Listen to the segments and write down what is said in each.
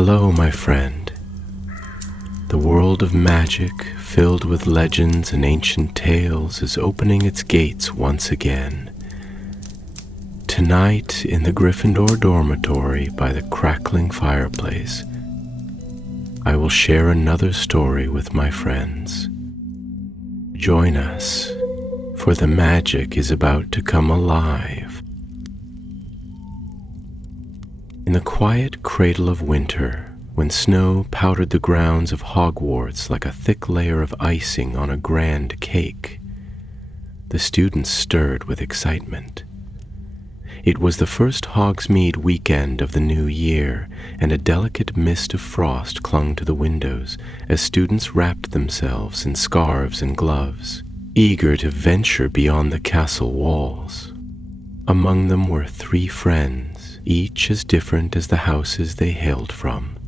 Hello, my friend. The world of magic, filled with legends and ancient tales, is opening its gates once again. Tonight, in the Gryffindor dormitory by the crackling fireplace, I will share another story with my friends. Join us, for the magic is about to come alive. In the quiet cradle of winter, when snow powdered the grounds of Hogwarts like a thick layer of icing on a grand cake, the students stirred with excitement. It was the first Hogsmeade weekend of the new year, and a delicate mist of frost clung to the windows as students wrapped themselves in scarves and gloves, eager to venture beyond the castle walls. Among them were 3 friends, each as different as the houses they hailed from.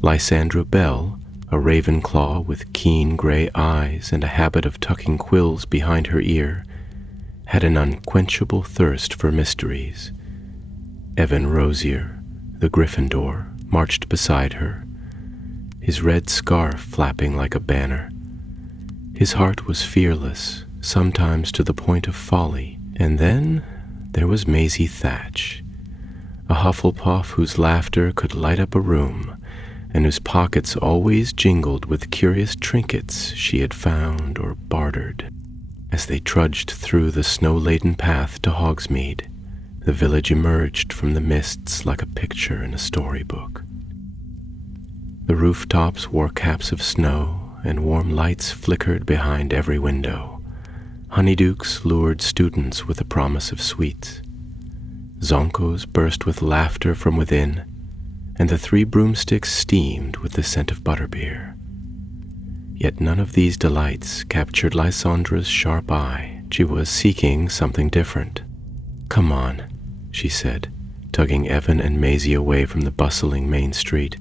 Lysandra Bell, a Ravenclaw with keen gray eyes and a habit of tucking quills behind her ear, had an unquenchable thirst for mysteries. Evan Rosier, the Gryffindor, marched beside her, his red scarf flapping like a banner. His heart was fearless, sometimes to the point of folly. And then there was Maisie Thatch, a Hufflepuff whose laughter could light up a room, and whose pockets always jingled with curious trinkets she had found or bartered. As they trudged through the snow-laden path to Hogsmeade, the village emerged from the mists like a picture in a storybook. The rooftops wore caps of snow, and warm lights flickered behind every window. Honeydukes lured students with the promise of sweets. Zonkos burst with laughter from within, and the 3 broomsticks steamed with the scent of butterbeer. Yet none of these delights captured Lysandra's sharp eye. She was seeking something different. "Come on," she said, tugging Evan and Maisie away from the bustling main street.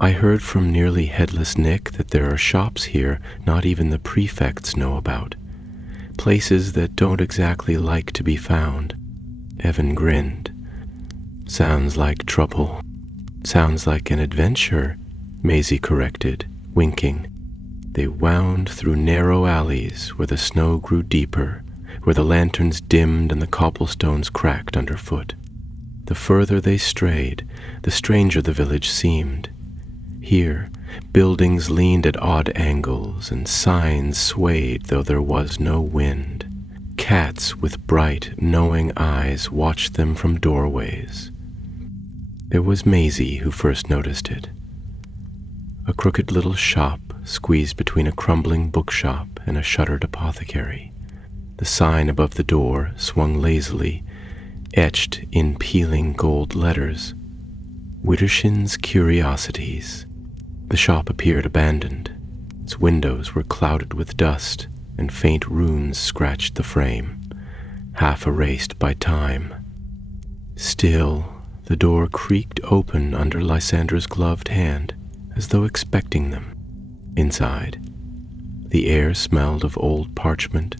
"I heard from nearly headless Nick that there are shops here not even the prefects know about. Places that don't exactly like to be found." Evan grinned. "Sounds like trouble." "Sounds like an adventure," Maisie corrected, winking. They wound through narrow alleys where the snow grew deeper, where the lanterns dimmed and the cobblestones cracked underfoot. The further they strayed, the stranger the village seemed. Here, buildings leaned at odd angles, and signs swayed though there was no wind. Cats with bright, knowing eyes watched them from doorways. It was Maisie who first noticed it. A crooked little shop squeezed between a crumbling bookshop and a shuttered apothecary. The sign above the door swung lazily, etched in peeling gold letters, "Widdershins Curiosities." The shop appeared abandoned. Its windows were clouded with dust, and faint runes scratched the frame, half erased by time. Still, the door creaked open under Lysandra's gloved hand, as though expecting them. Inside, the air smelled of old parchment,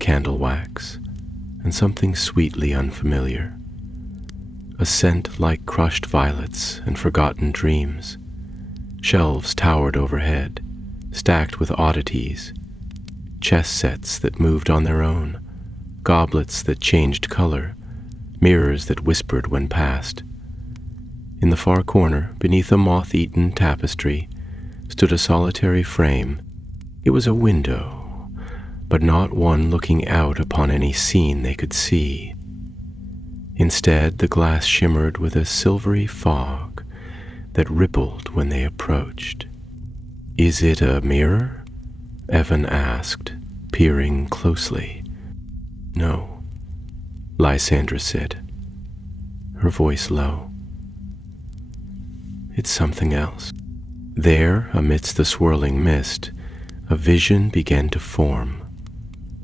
candle wax, and something sweetly unfamiliar. A scent like crushed violets and forgotten dreams. Shelves towered overhead, stacked with oddities, chess sets that moved on their own, goblets that changed color, mirrors that whispered when passed. In the far corner, beneath a moth-eaten tapestry, stood a solitary frame. It was a window, but not one looking out upon any scene they could see. Instead, the glass shimmered with a silvery fog that rippled when they approached. "Is it a mirror?" Evan asked, peering closely. "No," Lysandra said, her voice low. "It's something else." There, amidst the swirling mist, a vision began to form.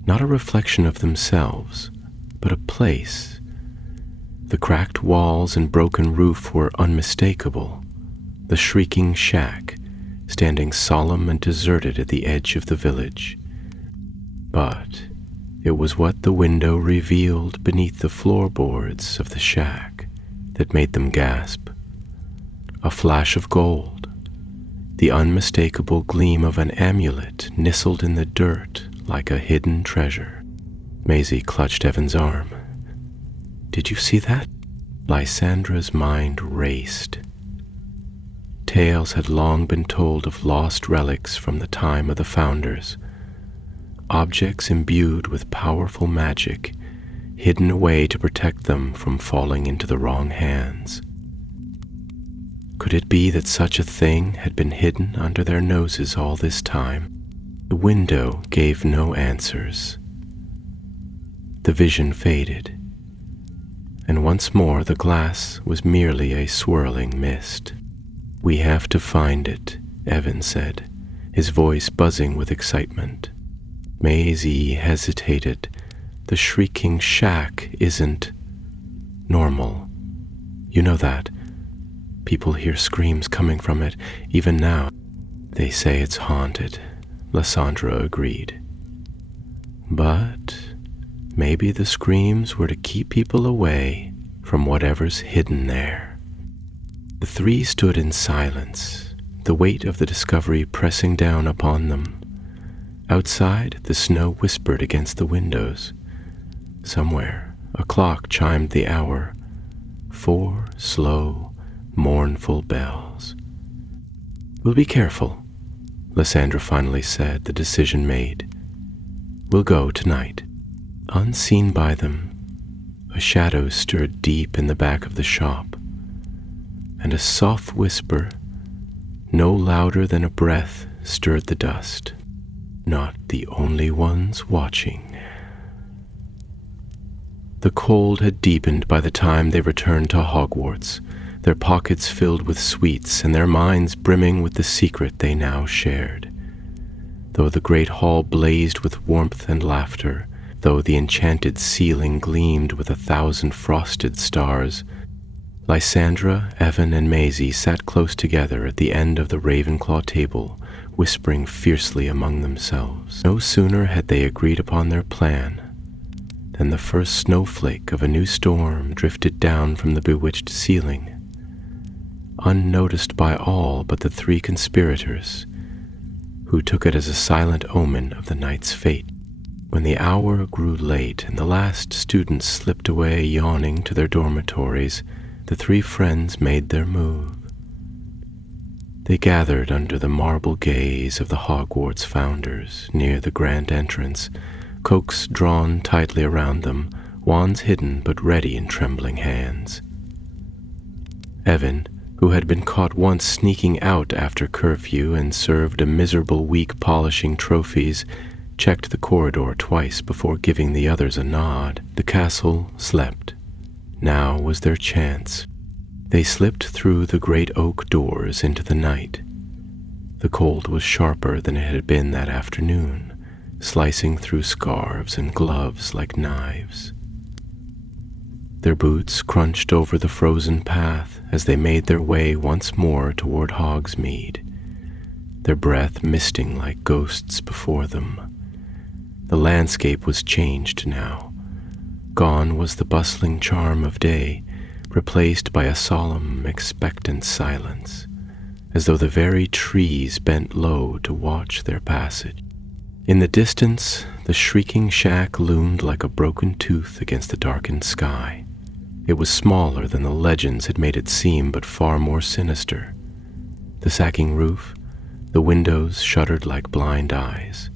Not a reflection of themselves, but a place. The cracked walls and broken roof were unmistakable. The shrieking shack, standing solemn and deserted at the edge of the village. But it was what the window revealed beneath the floorboards of the shack that made them gasp. a flash of gold, the unmistakable gleam of an amulet nestled in the dirt like a hidden treasure. Maisie clutched Evan's arm. "Did you see that?" Lysandra's mind raced. Tales had long been told of lost relics from the time of the founders, objects imbued with powerful magic, hidden away to protect them from falling into the wrong hands. Could it be that such a thing had been hidden under their noses all this time? The window gave no answers. The vision faded, and once more the glass was merely a swirling mist. "We have to find it," Evan said, his voice buzzing with excitement. Maisie hesitated. "The shrieking shack isn't normal. You know that. People hear screams coming from it, even now." "They say it's haunted," Lysandra agreed. "But maybe the screams were to keep people away from whatever's hidden there." The three stood in silence, the weight of the discovery pressing down upon them. Outside, the snow whispered against the windows. Somewhere, a clock chimed the hour. 4 slow, mournful bells. "We'll be careful," Lysandra finally said, the decision made. "We'll go tonight." Unseen by them, a shadow stirred deep in the back of the shop, and a soft whisper, no louder than a breath, stirred the dust. "Not the only ones watching." The cold had deepened by the time they returned to Hogwarts, their pockets filled with sweets and their minds brimming with the secret they now shared. Though the great hall blazed with warmth and laughter, though the enchanted ceiling gleamed with 1,000 frosted stars, Lysandra, Evan, and Maisie sat close together at the end of the Ravenclaw table, whispering fiercely among themselves. No sooner had they agreed upon their plan than the first snowflake of a new storm drifted down from the bewitched ceiling, unnoticed by all but the 3 conspirators, who took it as a silent omen of the night's fate. When the hour grew late and the last students slipped away yawning to their dormitories, the 3 friends made their move. They gathered under the marble gaze of the Hogwarts founders near the grand entrance, cloaks drawn tightly around them, wands hidden but ready in trembling hands. Evan, who had been caught once sneaking out after curfew and served a miserable week polishing trophies, checked the corridor twice before giving the others a nod. The castle slept. Now was their chance. They slipped through the great oak doors into the night. The cold was sharper than it had been that afternoon, slicing through scarves and gloves like knives. Their boots crunched over the frozen path as they made their way once more toward Hogsmeade, their breath misting like ghosts before them. The landscape was changed now. Gone was the bustling charm of day, replaced by a solemn, expectant silence, as though the very trees bent low to watch their passage. In the distance, the shrieking shack loomed like a broken tooth against the darkened sky. It was smaller than the legends had made it seem, but far more sinister. The sagging roof, the windows shuttered like blind eyes,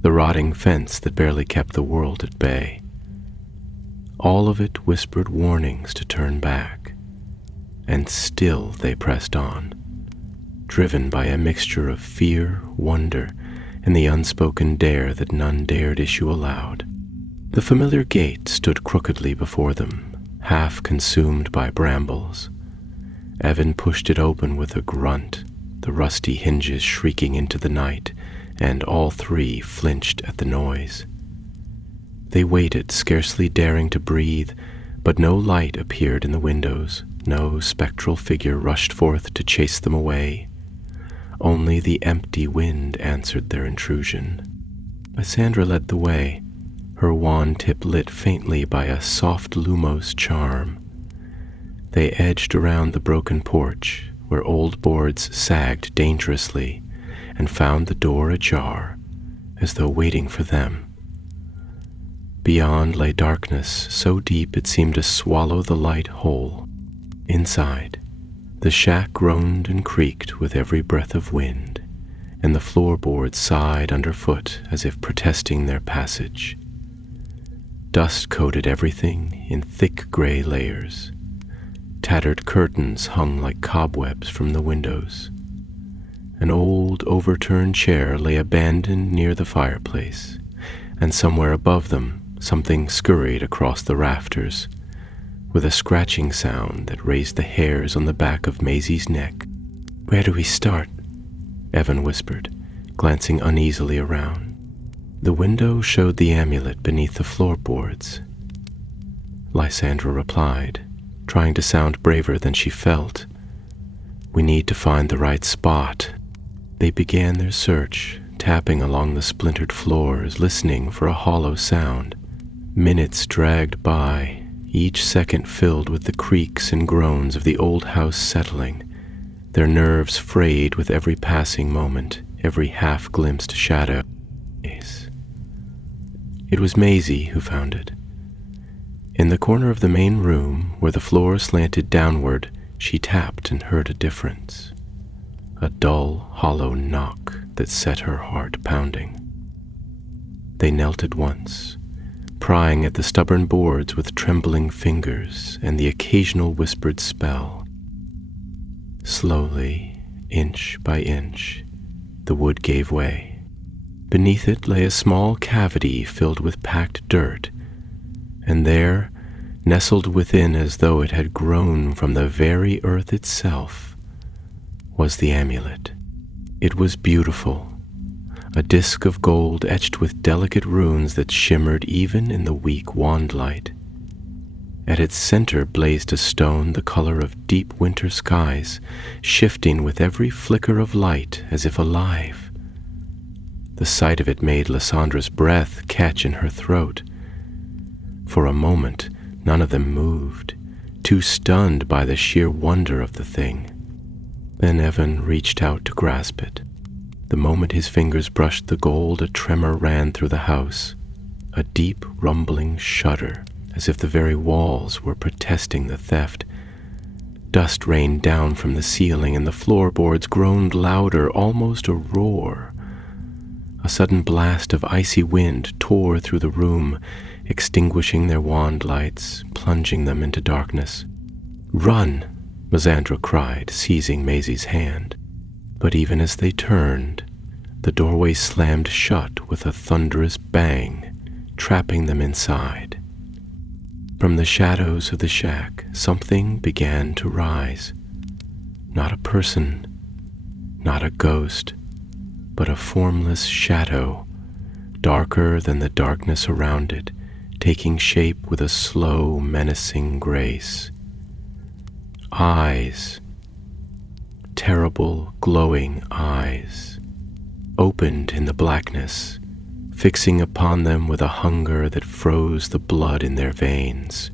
the rotting fence that barely kept the world at bay. All of it whispered warnings to turn back, and still they pressed on, driven by a mixture of fear, wonder, and the unspoken dare that none dared issue aloud. The familiar gate stood crookedly before them, half consumed by brambles. Evan pushed it open with a grunt, the rusty hinges shrieking into the night, and all 3 flinched at the noise. They waited, scarcely daring to breathe, but no light appeared in the windows. No spectral figure rushed forth to chase them away. Only the empty wind answered their intrusion. Lysandra led the way, her wand tip lit faintly by a soft lumos charm. They edged around the broken porch, where old boards sagged dangerously, and found the door ajar, as though waiting for them. Beyond lay darkness so deep it seemed to swallow the light whole. Inside, the shack groaned and creaked with every breath of wind, and the floorboards sighed underfoot as if protesting their passage. Dust coated everything in thick gray layers. Tattered curtains hung like cobwebs from the windows. An old, overturned chair lay abandoned near the fireplace, and somewhere above them something scurried across the rafters, with a scratching sound that raised the hairs on the back of Maisie's neck. "Where do we start?" Evan whispered, glancing uneasily around. The window showed the amulet beneath the floorboards. Lysandra replied, trying to sound braver than she felt. "We need to find the right spot." They began their search, tapping along the splintered floors, listening for a hollow sound. Minutes dragged by, each second filled with the creaks and groans of the old house settling, their nerves frayed with every passing moment, every half-glimpsed shadow. It was Maisie who found it. In the corner of the main room, where the floor slanted downward, she tapped and heard a difference. A dull, hollow knock that set her heart pounding. They knelt at once, prying at the stubborn boards with trembling fingers and the occasional whispered spell. Slowly, inch by inch, the wood gave way. Beneath it lay a small cavity filled with packed dirt, and there, nestled within as though it had grown from the very earth itself, was the amulet. It was beautiful, a disk of gold etched with delicate runes that shimmered even in the weak wand light. At its center blazed a stone the color of deep winter skies, shifting with every flicker of light as if alive. The sight of it made Lysandra's breath catch in her throat. For a moment, none of them moved, too stunned by the sheer wonder of the thing. Then Evan reached out to grasp it. The moment his fingers brushed the gold, a tremor ran through the house, a deep rumbling shudder, as if the very walls were protesting the theft. Dust rained down from the ceiling, and the floorboards groaned louder, almost a roar. A sudden blast of icy wind tore through the room, extinguishing their wand lights, plunging them into darkness. "Run!" Lysandra cried, seizing Maisie's hand. But even as they turned, the doorway slammed shut with a thunderous bang, trapping them inside. From the shadows of the shack, something began to rise. Not a person, not a ghost, but a formless shadow, darker than the darkness around it, taking shape with a slow, menacing grace. Eyes, terrible, glowing eyes, opened in the blackness, fixing upon them with a hunger that froze the blood in their veins.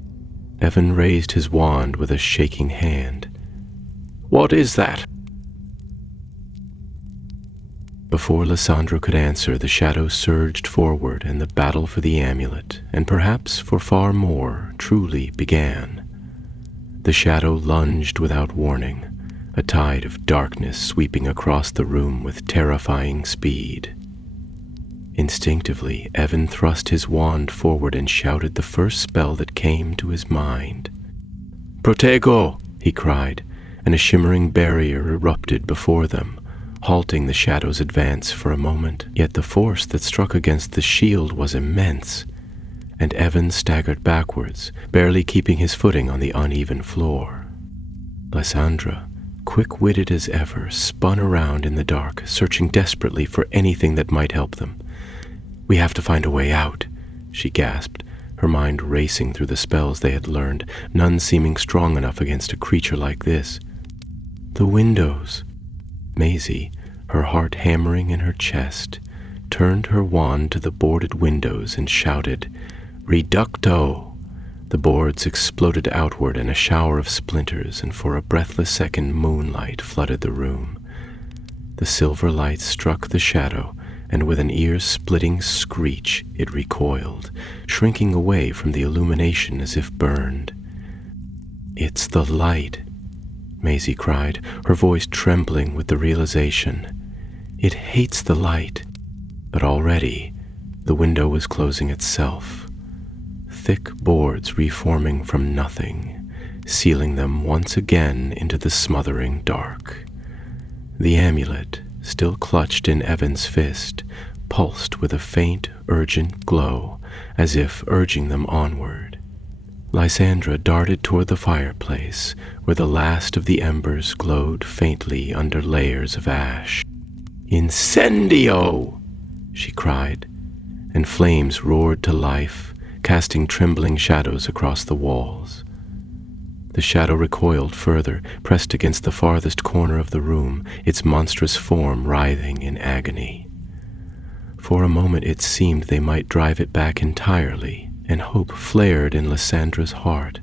Evan raised his wand with a shaking hand. "What is that?" Before Lysandra could answer, the shadow surged forward, and the battle for the amulet, and perhaps for far more, truly began. The shadow lunged without warning, a tide of darkness sweeping across the room with terrifying speed. Instinctively, Evan thrust his wand forward and shouted the first spell that came to his mind. "Protego!" he cried, and a shimmering barrier erupted before them, halting the shadow's advance for a moment. Yet the force that struck against the shield was immense, and Evan staggered backwards, barely keeping his footing on the uneven floor. Lysandra, quick-witted as ever, spun around in the dark, searching desperately for anything that might help them. "We have to find a way out," she gasped, her mind racing through the spells they had learned, none seeming strong enough against a creature like this. "The windows." Maisie, her heart hammering in her chest, turned her wand to the boarded windows and shouted, "Reducto!" The boards exploded outward in a shower of splinters, and for a breathless second moonlight flooded the room. The silver light struck the shadow, and with an ear-splitting screech it recoiled, shrinking away from the illumination as if burned. "It's the light," Maisie cried, her voice trembling with the realization. "It hates the light." But already the window was closing itself, thick boards reforming from nothing, sealing them once again into the smothering dark. The amulet, still clutched in Evan's fist, pulsed with a faint, urgent glow, as if urging them onward. Lysandra darted toward the fireplace, where the last of the embers glowed faintly under layers of ash. "Incendio!" she cried, and flames roared to life, casting trembling shadows across the walls. The shadow recoiled further, pressed against the farthest corner of the room, its monstrous form writhing in agony. For a moment it seemed they might drive it back entirely, and hope flared in Lysandra's heart.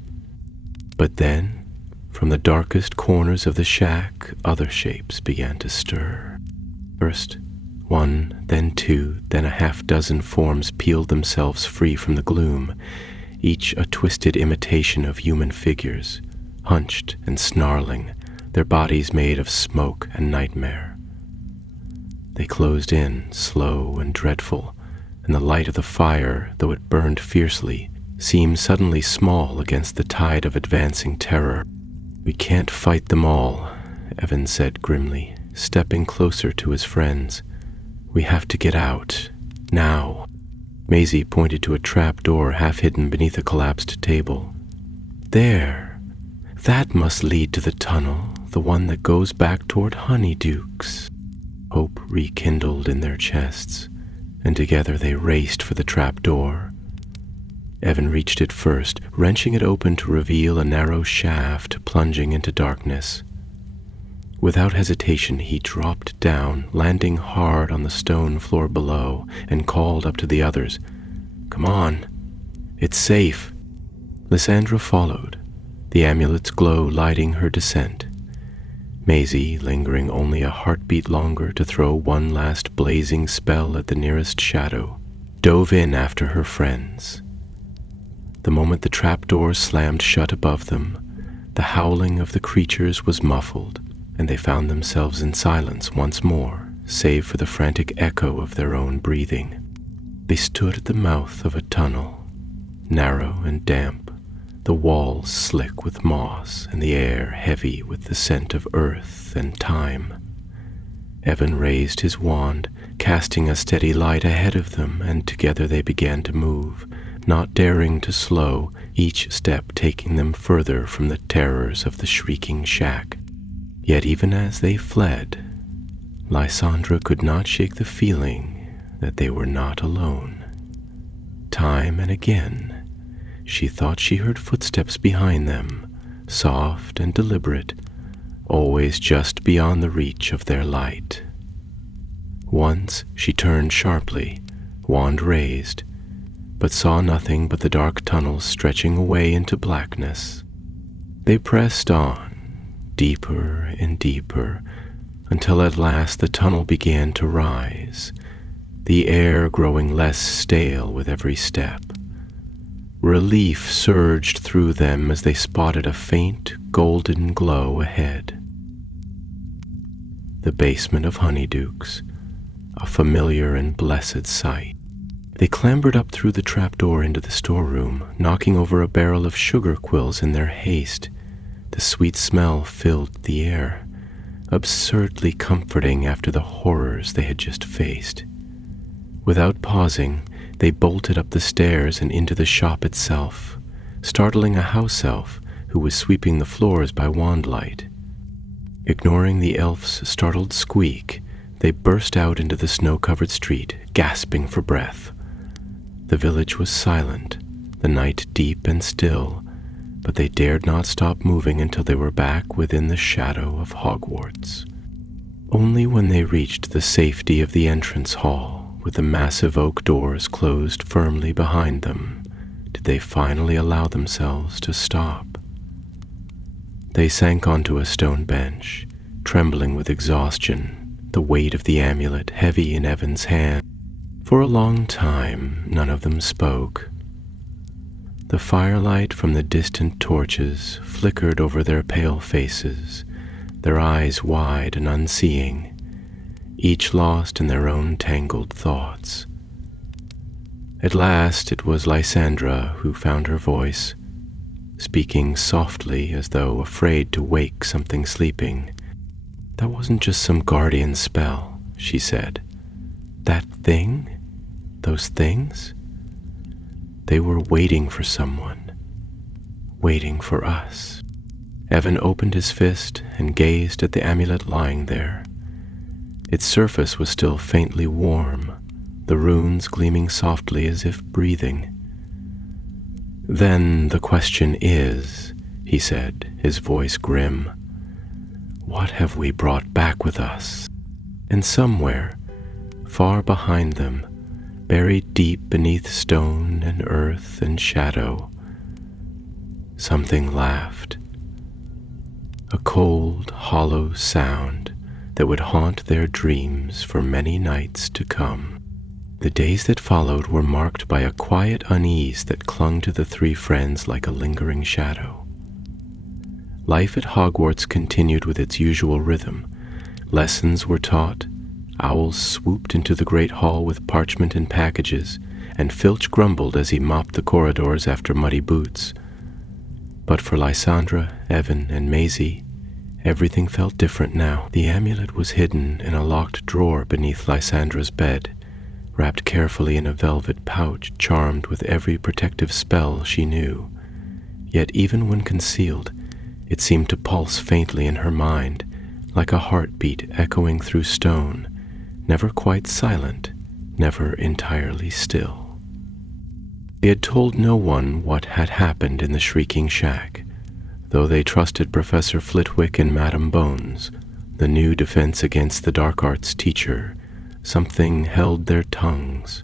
But then, from the darkest corners of the shack, other shapes began to stir. First, one, then two, then a half-dozen forms peeled themselves free from the gloom, each a twisted imitation of human figures, hunched and snarling, their bodies made of smoke and nightmare. They closed in, slow and dreadful, and the light of the fire, though it burned fiercely, seemed suddenly small against the tide of advancing terror. "We can't fight them all," Evan said grimly, stepping closer to his friends. "We have to get out, now." Maisie pointed to a trap door half hidden beneath a collapsed table. "There! That must lead to the tunnel, the one that goes back toward Honeyduke's." Hope rekindled in their chests, and together they raced for the trap door. Evan reached it first, wrenching it open to reveal a narrow shaft plunging into darkness. Without hesitation, he dropped down, landing hard on the stone floor below, and called up to the others, "Come on, it's safe." Lysandra followed, the amulet's glow lighting her descent. Maisie, lingering only a heartbeat longer to throw one last blazing spell at the nearest shadow, dove in after her friends. The moment the trapdoor slammed shut above them, the howling of the creatures was muffled, and they found themselves in silence once more, save for the frantic echo of their own breathing. They stood at the mouth of a tunnel, narrow and damp, the walls slick with moss and the air heavy with the scent of earth and time. Evan raised his wand, casting a steady light ahead of them, and together they began to move, not daring to slow, each step taking them further from the terrors of the shrieking shack. Yet even as they fled, Lysandra could not shake the feeling that they were not alone. Time and again, she thought she heard footsteps behind them, soft and deliberate, always just beyond the reach of their light. Once she turned sharply, wand raised, but saw nothing but the dark tunnels stretching away into blackness. They pressed on, deeper and deeper, until at last the tunnel began to rise, the air growing less stale with every step. Relief surged through them as they spotted a faint, golden glow ahead. The basement of Honeyduke's, a familiar and blessed sight. They clambered up through the trapdoor into the storeroom, knocking over a barrel of sugar quills in their haste. The sweet smell filled the air, absurdly comforting after the horrors they had just faced. Without pausing, they bolted up the stairs and into the shop itself, startling a house elf who was sweeping the floors by wandlight. Ignoring the elf's startled squeak, they burst out into the snow-covered street, gasping for breath. The village was silent, the night deep and still, but they dared not stop moving until they were back within the shadow of Hogwarts. Only when they reached the safety of the entrance hall, with the massive oak doors closed firmly behind them, did they finally allow themselves to stop. They sank onto a stone bench, trembling with exhaustion, the weight of the amulet heavy in Evan's hand. For a long time, none of them spoke. The firelight from the distant torches flickered over their pale faces, their eyes wide and unseeing, each lost in their own tangled thoughts. At last it was Lysandra who found her voice, speaking softly as though afraid to wake something sleeping. "That wasn't just some guardian spell," she said. "That thing? Those things? They were waiting for someone, waiting for us." Evan opened his fist and gazed at the amulet lying there. Its surface was still faintly warm, the runes gleaming softly as if breathing. "Then the question is," he said, his voice grim, "what have we brought back with us?" And somewhere, far behind them, buried deep beneath stone and earth and shadow, something laughed. A cold, hollow sound that would haunt their dreams for many nights to come. The days that followed were marked by a quiet unease that clung to the three friends like a lingering shadow. Life at Hogwarts continued with its usual rhythm. Lessons were taught, owls swooped into the great hall with parchment and packages, and Filch grumbled as he mopped the corridors after muddy boots. But for Lysandra, Evan, and Maisie, everything felt different now. The amulet was hidden in a locked drawer beneath Lysandra's bed, wrapped carefully in a velvet pouch charmed with every protective spell she knew. Yet even when concealed, it seemed to pulse faintly in her mind, like a heartbeat echoing through stone, never quite silent, never entirely still. They had told no one what had happened in the Shrieking Shack, though they trusted Professor Flitwick and Madame Bones, the new defense against the dark arts teacher. Something held their tongues,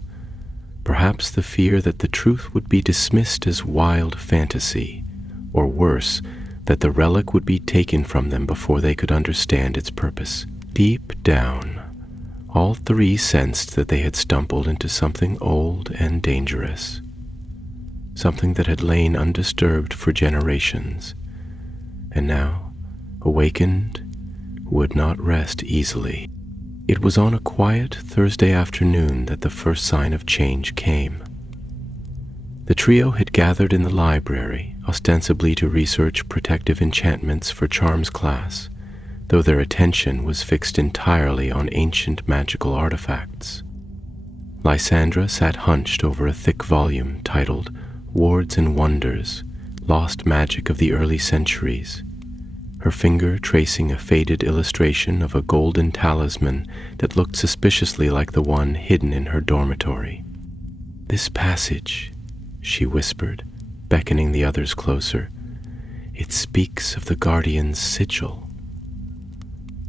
perhaps the fear that the truth would be dismissed as wild fantasy, or worse, that the relic would be taken from them before they could understand its purpose. Deep down, all three sensed that they had stumbled into something old and dangerous, something that had lain undisturbed for generations, and now, awakened, would not rest easily. It was on a quiet Thursday afternoon that the first sign of change came. The trio had gathered in the library, ostensibly to research protective enchantments for Charms class, though their attention was fixed entirely on ancient magical artifacts. Lysandra sat hunched over a thick volume titled Wards and Wonders, Lost Magic of the Early Centuries, her finger tracing a faded illustration of a golden talisman that looked suspiciously like the one hidden in her dormitory. "This passage," she whispered, beckoning the others closer, "it speaks of the Guardian's sigil,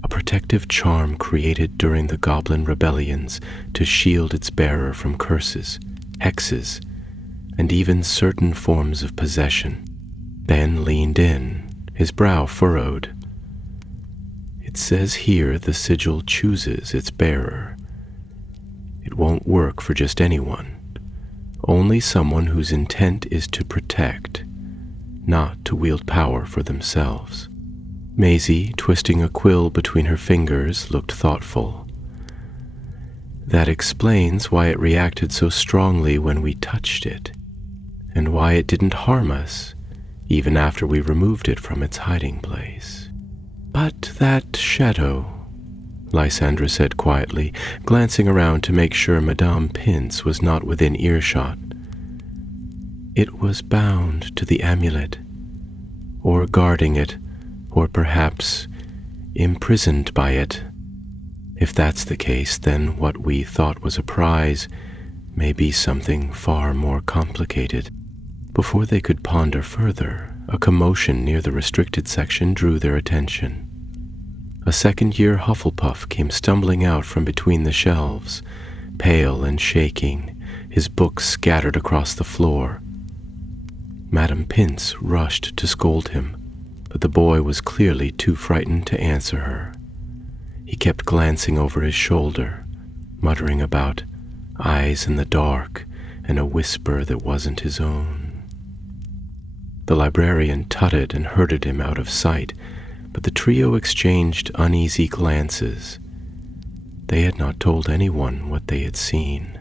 a protective charm created during the Goblin rebellions to shield its bearer from curses, hexes, and even certain forms of possession." Ben leaned in, his brow furrowed. "It says here the sigil chooses its bearer. It won't work for just anyone. Only someone whose intent is to protect, not to wield power for themselves." Maisie, twisting a quill between her fingers, looked thoughtful. "That explains why it reacted so strongly when we touched it, and why it didn't harm us, even after we removed it from its hiding place." "But that shadow," Lysandra said quietly, glancing around to make sure Madame Pince was not within earshot. "It was bound to the amulet, or guarding it, or perhaps imprisoned by it. If that's the case, then what we thought was a prize may be something far more complicated." Before they could ponder further, a commotion near the restricted section drew their attention. A second-year Hufflepuff came stumbling out from between the shelves, pale and shaking, his books scattered across the floor. Madame Pince rushed to scold him, but the boy was clearly too frightened to answer her. He kept glancing over his shoulder, muttering about eyes in the dark and a whisper that wasn't his own. The librarian tutted and herded him out of sight, but the trio exchanged uneasy glances. They had not told anyone what they had seen.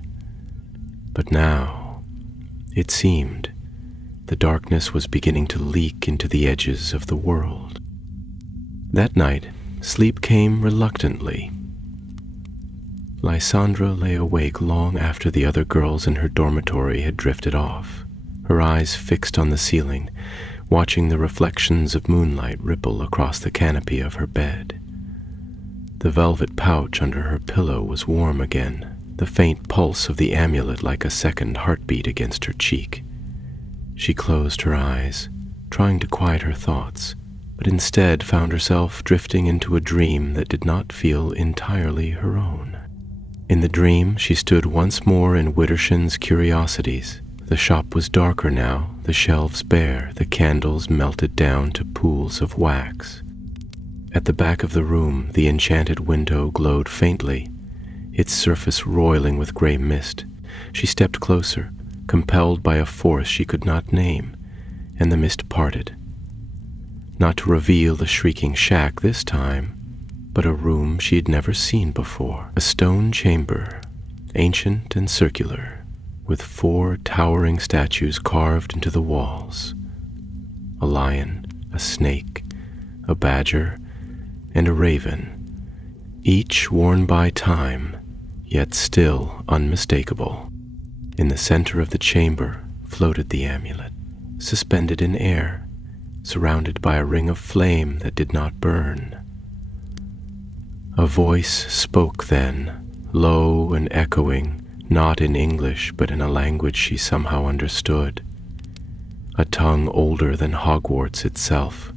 But now, it seemed, the darkness was beginning to leak into the edges of the world. That night, sleep came reluctantly. Lysandra lay awake long after the other girls in her dormitory had drifted off, her eyes fixed on the ceiling, watching the reflections of moonlight ripple across the canopy of her bed. The velvet pouch under her pillow was warm again, the faint pulse of the amulet like a second heartbeat against her cheek. She closed her eyes, trying to quiet her thoughts, but instead found herself drifting into a dream that did not feel entirely her own. In the dream, she stood once more in Widdershins Curiosities. The shop was darker now, the shelves bare, the candles melted down to pools of wax. At the back of the room, the enchanted window glowed faintly, its surface roiling with gray mist. She stepped closer, compelled by a force she could not name, and the mist parted. Not to reveal the shrieking shack this time, but a room she had never seen before. A stone chamber, ancient and circular, with 4 towering statues carved into the walls. A lion, a snake, a badger, and a raven, each worn by time, yet still unmistakable. In the center of the chamber floated the amulet, suspended in air, surrounded by a ring of flame that did not burn. A voice spoke then, low and echoing, not in English but in a language she somehow understood, a tongue older than Hogwarts itself.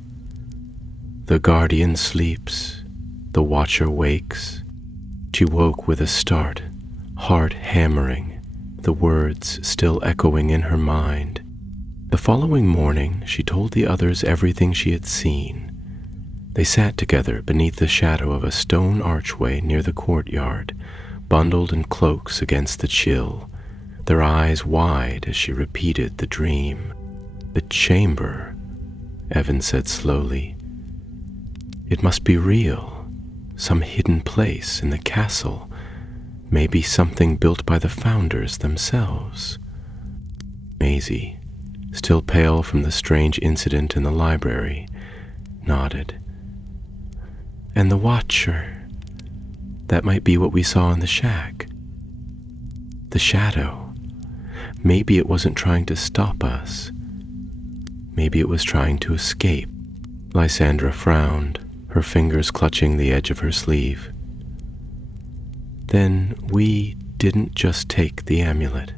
The guardian sleeps, the watcher wakes. She woke with a start, heart hammering, the words still echoing in her mind. The following morning, she told the others everything she had seen. They sat together beneath the shadow of a stone archway near the courtyard, bundled in cloaks against the chill, their eyes wide as she repeated the dream. "The chamber," Evan said slowly. "It must be real, some hidden place in the castle, maybe something built by the founders themselves." Maisie, still pale from the strange incident in the library, nodded. "And the Watcher, that might be what we saw in the shack. The shadow, maybe it wasn't trying to stop us. Maybe it was trying to escape." Lysandra frowned, her fingers clutching the edge of her sleeve. "Then we didn't just take the amulet.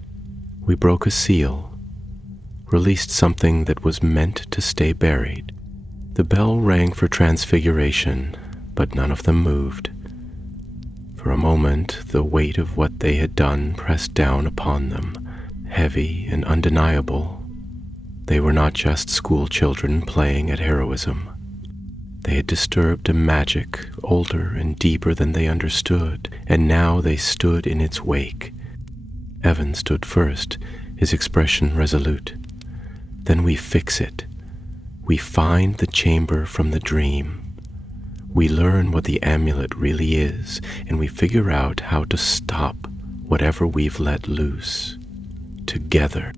We broke a seal, released something that was meant to stay buried." The bell rang for transfiguration, but none of them moved. For a moment, the weight of what they had done pressed down upon them, heavy and undeniable. They were not just school children playing at heroism. They had disturbed a magic older and deeper than they understood, and now they stood in its wake. Evan stood first, his expression resolute. "Then we fix it. We find the chamber from the dream. We learn what the amulet really is, and we figure out how to stop whatever we've let loose. Together."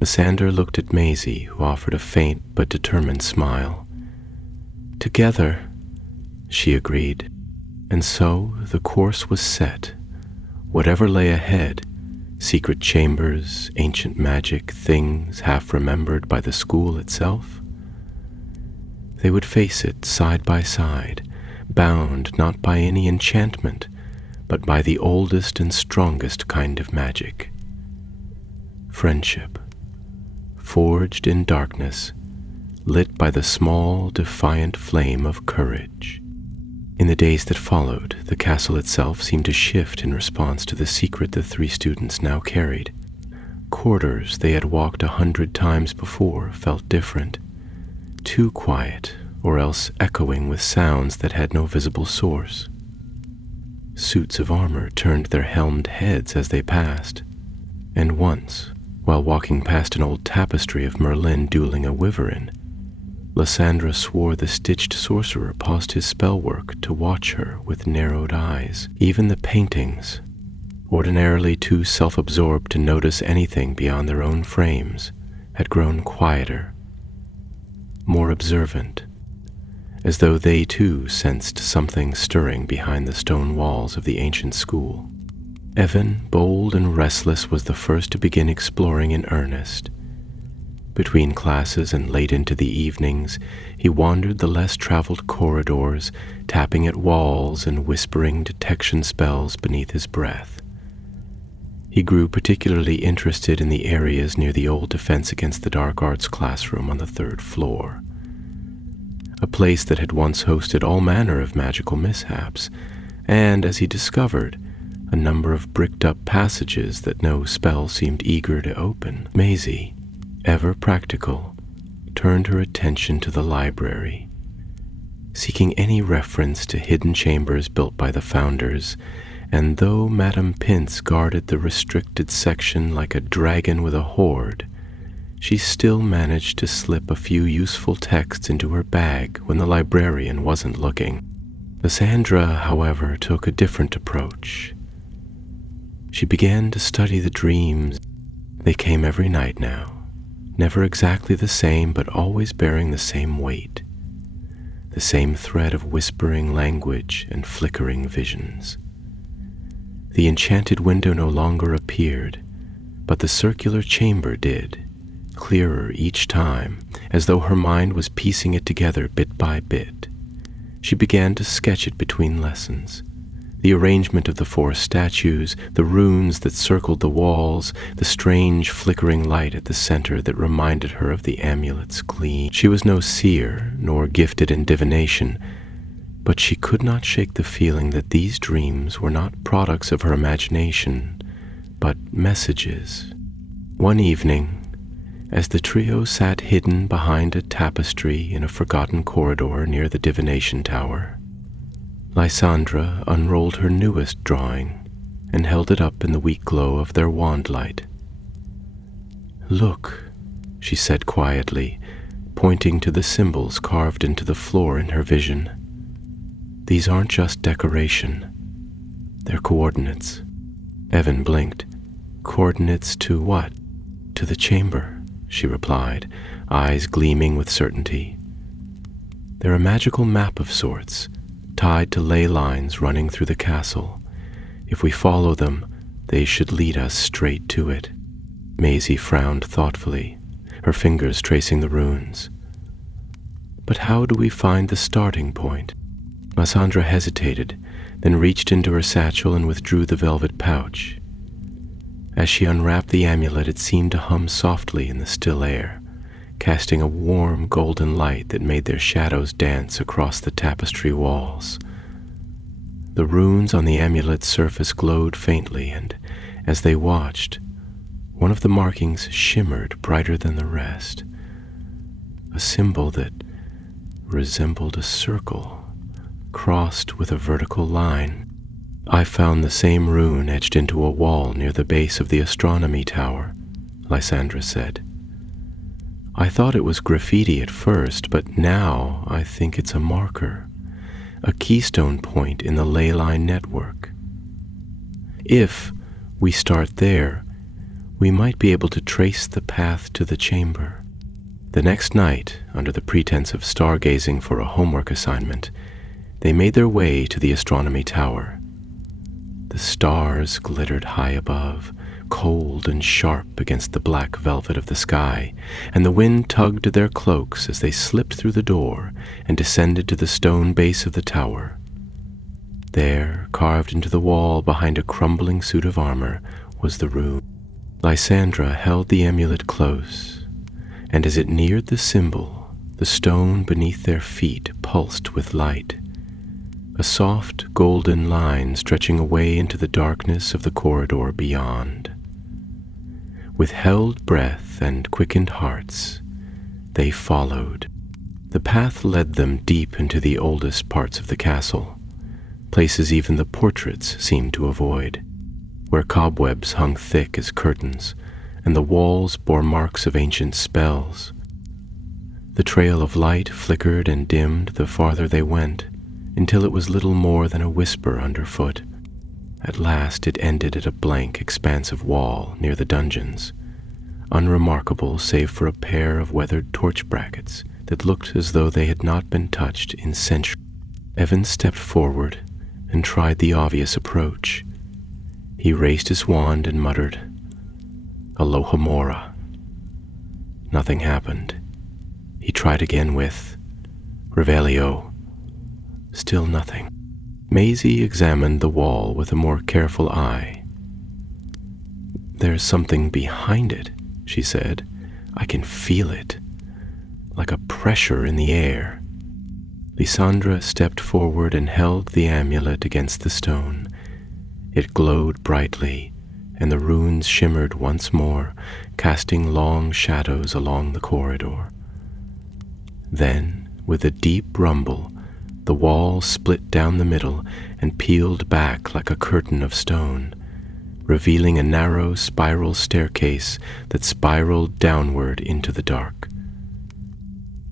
Lysander looked at Maisie, who offered a faint but determined smile. "Together," she agreed. And so the course was set. Whatever lay ahead, secret chambers, ancient magic, things half remembered by the school itself, they would face it side by side, bound not by any enchantment, but by the oldest and strongest kind of magic. Friendship, forged in darkness, lit by the small, defiant flame of courage. In the days that followed, the castle itself seemed to shift in response to the secret the 3 students now carried. corridors they had walked 100 times before felt different, too quiet or else echoing with sounds that had no visible source. Suits of armor turned their helmed heads as they passed, and once, while walking past an old tapestry of Merlin dueling a wyvern, Lysandra swore the stitched sorcerer paused his spell work to watch her with narrowed eyes. Even the paintings, ordinarily too self-absorbed to notice anything beyond their own frames, had grown quieter, more observant, as though they too sensed something stirring behind the stone walls of the ancient school. Evan, bold and restless, was the first to begin exploring in earnest. Between classes and late into the evenings, he wandered the less traveled corridors, tapping at walls and whispering detection spells beneath his breath. He grew particularly interested in the areas near the old Defense Against the Dark Arts classroom on the 3rd floor, a place that had once hosted all manner of magical mishaps, and, as he discovered, a number of bricked-up passages that no spell seemed eager to open. Maisie, ever practical, turned her attention to the library, seeking any reference to hidden chambers built by the founders, and though Madame Pince guarded the restricted section like a dragon with a hoard, she still managed to slip a few useful texts into her bag when the librarian wasn't looking. Lysandra, however, took a different approach. She began to study the dreams. They came every night now, never exactly the same, but always bearing the same weight, the same thread of whispering language and flickering visions. The enchanted window no longer appeared, but the circular chamber did, clearer each time, as though her mind was piecing it together bit by bit. She began to sketch it between lessons. The arrangement of the 4 statues, the runes that circled the walls, the strange flickering light at the center that reminded her of the amulet's gleam. She was no seer, nor gifted in divination, but she could not shake the feeling that these dreams were not products of her imagination, but messages. One evening, as the trio sat hidden behind a tapestry in a forgotten corridor near the divination tower, Lysandra unrolled her newest drawing and held it up in the weak glow of their wand light. "Look," she said quietly, pointing to the symbols carved into the floor in her vision. "These aren't just decoration. They're coordinates." Evan blinked. "Coordinates to what?" "To the chamber," she replied, eyes gleaming with certainty. "They're a magical map of sorts, tied to ley lines running through the castle. If we follow them, they should lead us straight to it." Maisie frowned thoughtfully, her fingers tracing the runes. "But how do we find the starting point?" Lysandra hesitated, then reached into her satchel and withdrew the velvet pouch. As she unwrapped the amulet, it seemed to hum softly in the still air, casting a warm golden light that made their shadows dance across the tapestry walls. The runes on the amulet's surface glowed faintly, and as they watched, one of the markings shimmered brighter than the rest, a symbol that resembled a circle, crossed with a vertical line. "I found the same rune etched into a wall near the base of the astronomy tower," Lysandra said. "I thought it was graffiti at first, but now I think it's a marker, a keystone point in the ley line network. If we start there, we might be able to trace the path to the chamber." The next night, under the pretense of stargazing for a homework assignment, they made their way to the astronomy tower. The stars glittered high above, cold and sharp against the black velvet of the sky, and the wind tugged at their cloaks as they slipped through the door and descended to the stone base of the tower. There, carved into the wall behind a crumbling suit of armor, was the rune. Lysandra held the amulet close, and as it neared the symbol, the stone beneath their feet pulsed with light, a soft golden line stretching away into the darkness of the corridor beyond. With held breath and quickened hearts, they followed. The path led them deep into the oldest parts of the castle, places even the portraits seemed to avoid, where cobwebs hung thick as curtains, and the walls bore marks of ancient spells. The trail of light flickered and dimmed the farther they went, until it was little more than a whisper underfoot. At last it ended at a blank expanse of wall near the dungeons, unremarkable save for a pair of weathered torch brackets that looked as though they had not been touched in centuries. Evan stepped forward and tried the obvious approach. He raised his wand and muttered, "Alohomora." Nothing happened. He tried again with Revelio. Still nothing. Maisie examined the wall with a more careful eye. "There's something behind it," she said. "I can feel it, like a pressure in the air." Lysandra stepped forward and held the amulet against the stone. It glowed brightly, and the runes shimmered once more, casting long shadows along the corridor. Then, with a deep rumble, the wall split down the middle and peeled back like a curtain of stone, revealing a narrow spiral staircase that spiraled downward into the dark.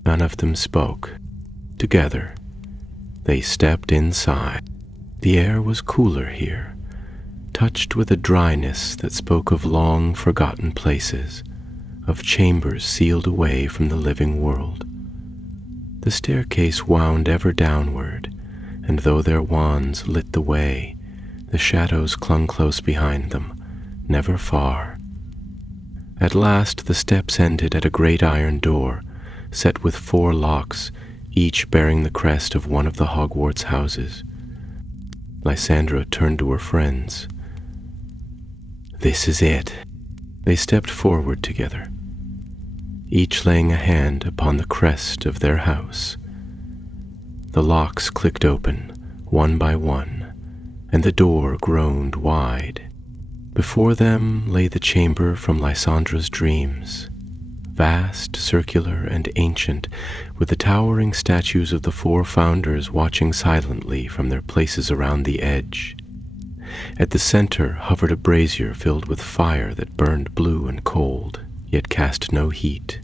None of them spoke. Together, they stepped inside. The air was cooler here, touched with a dryness that spoke of long-forgotten places, of chambers sealed away from the living world. The staircase wound ever downward, and though their wands lit the way, the shadows clung close behind them, never far. At last the steps ended at a great iron door, set with 4 locks, each bearing the crest of one of the Hogwarts houses. Lysandra turned to her friends. "This is it." They stepped forward together, each laying a hand upon the crest of their house. The locks clicked open, one by one, and the door groaned wide. Before them lay the chamber from Lysandra's dreams, vast, circular, and ancient, with the towering statues of the 4 founders watching silently from their places around the edge. At the center hovered a brazier filled with fire that burned blue and cold, yet cast no heat.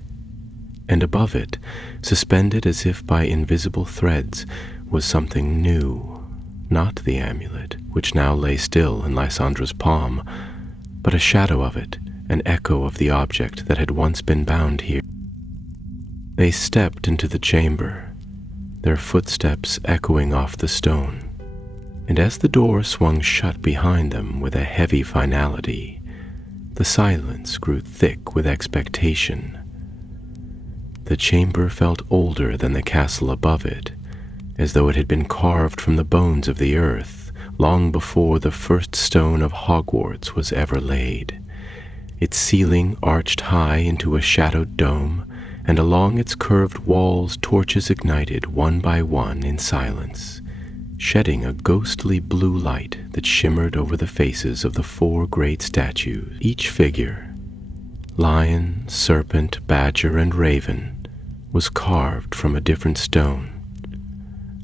And above it, suspended as if by invisible threads, was something new, not the amulet, which now lay still in Lysandra's palm, but a shadow of it, an echo of the object that had once been bound here. They stepped into the chamber, their footsteps echoing off the stone, and as the door swung shut behind them with a heavy finality, the silence grew thick with expectation. The chamber felt older than the castle above it, as though it had been carved from the bones of the earth long before the first stone of Hogwarts was ever laid. Its ceiling arched high into a shadowed dome, and along its curved walls torches ignited one by one in silence, shedding a ghostly blue light that shimmered over the faces of the 4 great statues. Each figure, lion, serpent, badger, and raven, was carved from a different stone,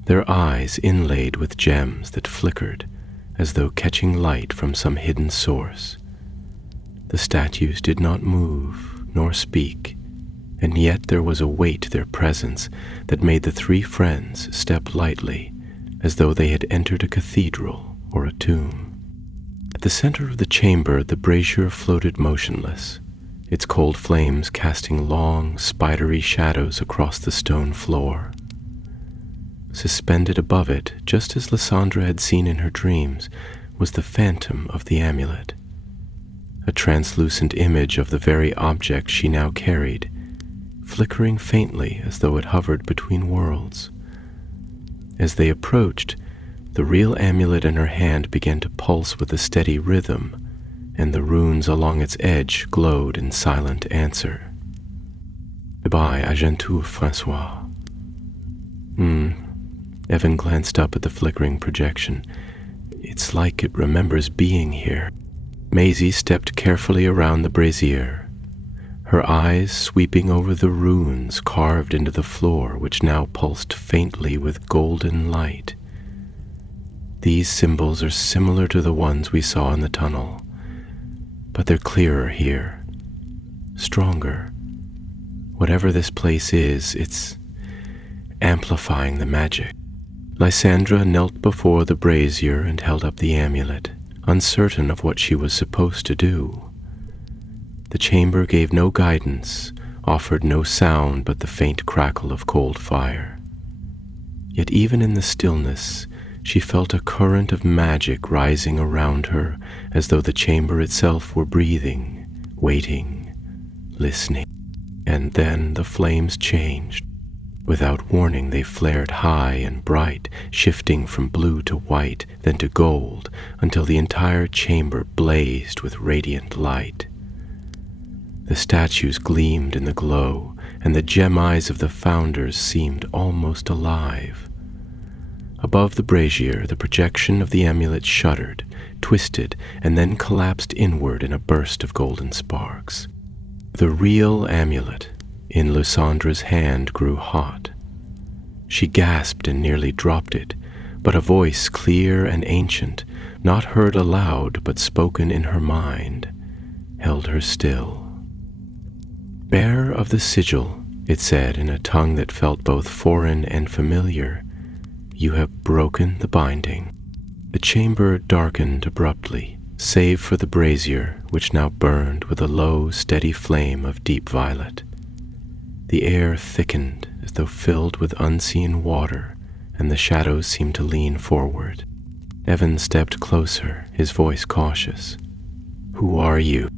their eyes inlaid with gems that flickered as though catching light from some hidden source. The statues did not move nor speak, and yet there was a weight to their presence that made the 3 friends step lightly, as though they had entered a cathedral or a tomb. At the center of the chamber, the brazier floated motionless, its cold flames casting long, spidery shadows across the stone floor. Suspended above it, just as Lysandra had seen in her dreams, was the phantom of the amulet, a translucent image of the very object she now carried, flickering faintly as though it hovered between worlds. As they approached, the real amulet in her hand began to pulse with a steady rhythm, and the runes along its edge glowed in silent answer. "Goodbye, à gentil François." Evan glanced up at the flickering projection. "It's like it remembers being here." Maisie stepped carefully around the brazier, her eyes sweeping over the runes carved into the floor, which now pulsed faintly with golden light. These symbols are similar to the ones we saw in the tunnel, but they're clearer here, stronger. Whatever this place is, it's amplifying the magic. Lysandra knelt before the brazier and held up the amulet, uncertain of what she was supposed to do. The chamber gave no guidance, offered no sound but the faint crackle of cold fire. Yet even in the stillness, she felt a current of magic rising around her, as though the chamber itself were breathing, waiting, listening. And then the flames changed. Without warning, they flared high and bright, shifting from blue to white, then to gold, until the entire chamber blazed with radiant light. The statues gleamed in the glow, and the gem eyes of the founders seemed almost alive. Above the brazier, the projection of the amulet shuddered, twisted, and then collapsed inward in a burst of golden sparks. The real amulet in Lysandra's hand grew hot. She gasped and nearly dropped it, but a voice clear and ancient, not heard aloud but spoken in her mind, held her still. "Bearer of the sigil," it said in a tongue that felt both foreign and familiar, "you have broken the binding." The chamber darkened abruptly, save for the brazier, which now burned with a low, steady flame of deep violet. The air thickened as though filled with unseen water, and the shadows seemed to lean forward. Evan stepped closer, his voice cautious. "Who are you?"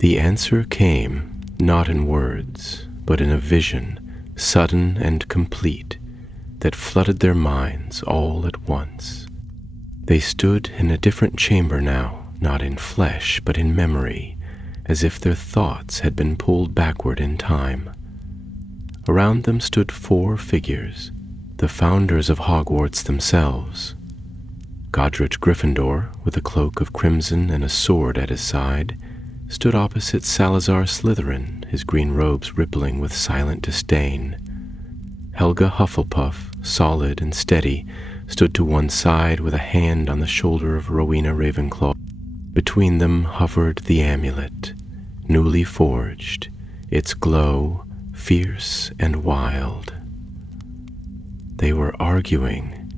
The answer came, not in words, but in a vision, sudden and complete, that flooded their minds all at once. They stood in a different chamber now, not in flesh, but in memory, as if their thoughts had been pulled backward in time. Around them stood 4 figures, the founders of Hogwarts themselves. Godric Gryffindor, with a cloak of crimson and a sword at his side, stood opposite Salazar Slytherin, his green robes rippling with silent disdain. Helga Hufflepuff, solid and steady, stood to one side with a hand on the shoulder of Rowena Ravenclaw. Between them hovered the amulet, newly forged, its glow fierce and wild. They were arguing,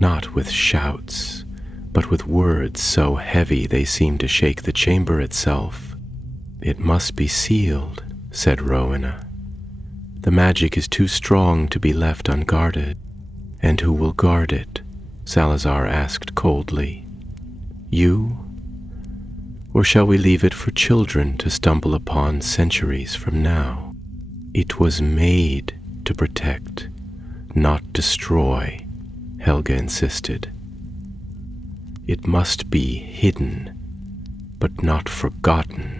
not with shouts, but with words so heavy they seemed to shake the chamber itself. "It must be sealed," said Rowena. "The magic is too strong to be left unguarded." "And who will guard it?" Salazar asked coldly. "You? Or shall we leave it for children to stumble upon centuries from now?" "It was made to protect, not destroy," Helga insisted. "It must be hidden, but not forgotten."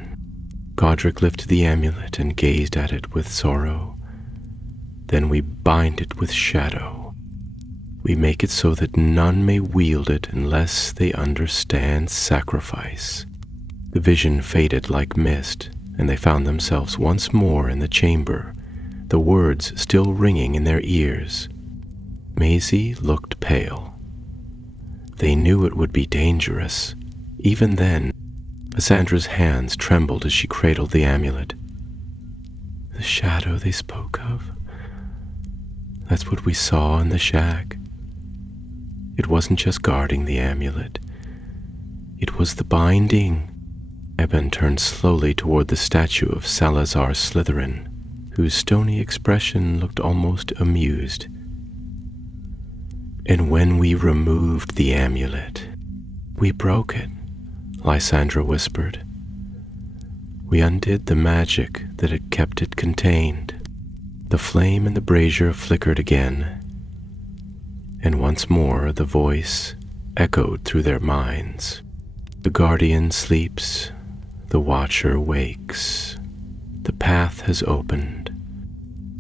Godric lifted the amulet and gazed at it with sorrow. "Then we bind it with shadow. We make it so that none may wield it unless they understand sacrifice." The vision faded like mist, and they found themselves once more in the chamber, the words still ringing in their ears. Maisie looked pale. They knew it would be dangerous. Even then, Lysandra's hands trembled as she cradled the amulet. "The shadow they spoke of? That's what we saw in the shack. It wasn't just guarding the amulet. It was the binding." Eben turned slowly toward the statue of Salazar Slytherin, whose stony expression looked almost amused. "And when we removed the amulet, we broke it," Lysandra whispered. "We undid the magic that had kept it contained." The flame in the brazier flickered again, and once more the voice echoed through their minds. "The guardian sleeps, the watcher wakes. The path has opened."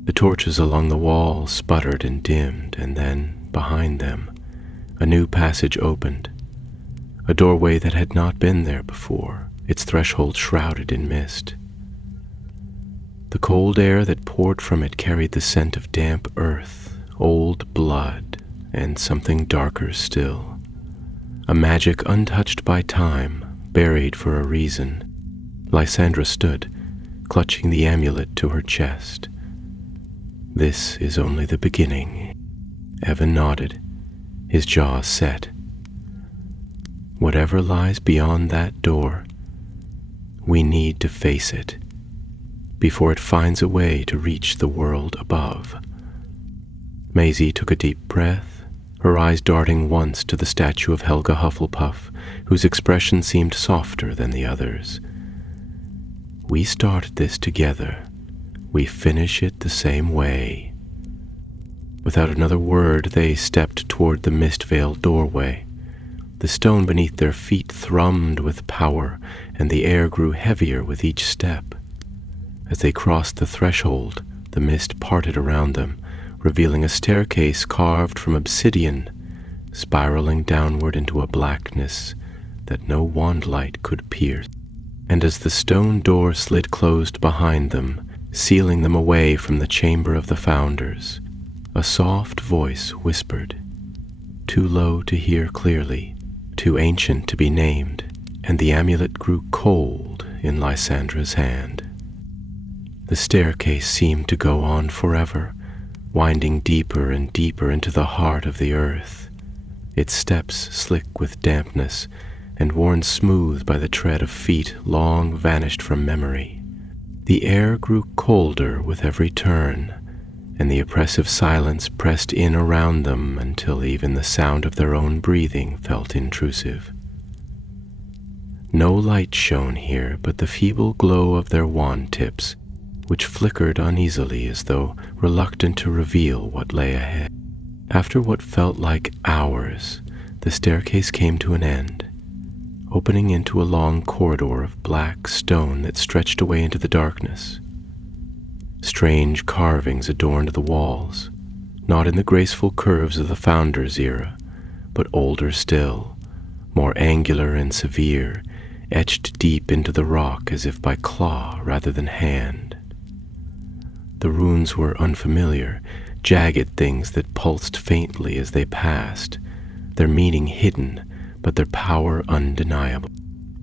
The torches along the wall sputtered and dimmed, and then, behind them, a new passage opened, a doorway that had not been there before, its threshold shrouded in mist. The cold air that poured from it carried the scent of damp earth, old blood, and something darker still. A magic untouched by time, buried for a reason. Lysandra stood, clutching the amulet to her chest. "This is only the beginning." Evan nodded, his jaw set. "Whatever lies beyond that door, we need to face it before it finds a way to reach the world above." Maisie took a deep breath, her eyes darting once to the statue of Helga Hufflepuff, whose expression seemed softer than the others. "We started this together. We finish it the same way." Without another word, they stepped toward the mist-veiled doorway. The stone beneath their feet thrummed with power, and the air grew heavier with each step. As they crossed the threshold, the mist parted around them, revealing a staircase carved from obsidian, spiraling downward into a blackness that no wand light could pierce. And as the stone door slid closed behind them, sealing them away from the chamber of the founders, a soft voice whispered, too low to hear clearly, too ancient to be named, and the amulet grew cold in Lysandra's hand. The staircase seemed to go on forever, winding deeper and deeper into the heart of the earth, its steps slick with dampness and worn smooth by the tread of feet long vanished from memory. The air grew colder with every turn, and the oppressive silence pressed in around them until even the sound of their own breathing felt intrusive. No light shone here but the feeble glow of their wand tips, which flickered uneasily as though reluctant to reveal what lay ahead. After what felt like hours, the staircase came to an end, opening into a long corridor of black stone that stretched away into the darkness. Strange carvings adorned the walls, not in the graceful curves of the Founders' era, but older still, more angular and severe, etched deep into the rock as if by claw rather than hand. The runes were unfamiliar, jagged things that pulsed faintly as they passed, their meaning hidden, but their power undeniable.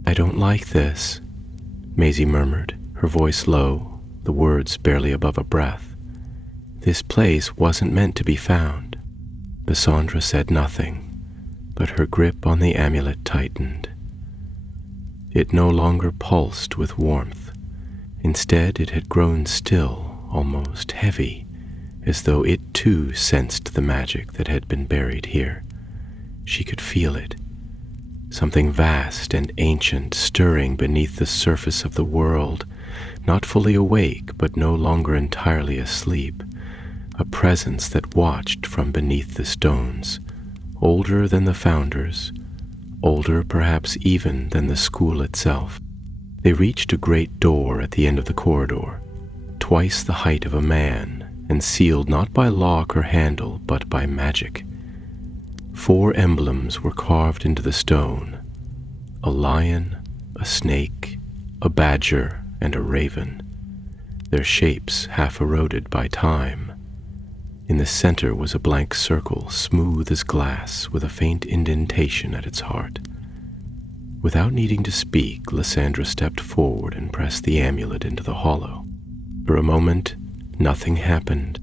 "I don't like this," Maisie murmured, her voice low, the words barely above a breath. "This place wasn't meant to be found." Lysandra said nothing, but her grip on the amulet tightened. It no longer pulsed with warmth. Instead, it had grown still, almost heavy, as though it too sensed the magic that had been buried here. She could feel it, something vast and ancient stirring beneath the surface of the world, not fully awake but no longer entirely asleep, a presence that watched from beneath the stones, older than the Founders, older perhaps even than the school itself. They reached a great door at the end of the corridor, twice the height of a man, and sealed not by lock or handle, but by magic. 4 emblems were carved into the stone: a lion, a snake, a badger, and a raven, their shapes half eroded by time. In the center was a blank circle, smooth as glass, with a faint indentation at its heart. Without needing to speak, Lysandra stepped forward and pressed the amulet into the hollow. For a moment, nothing happened.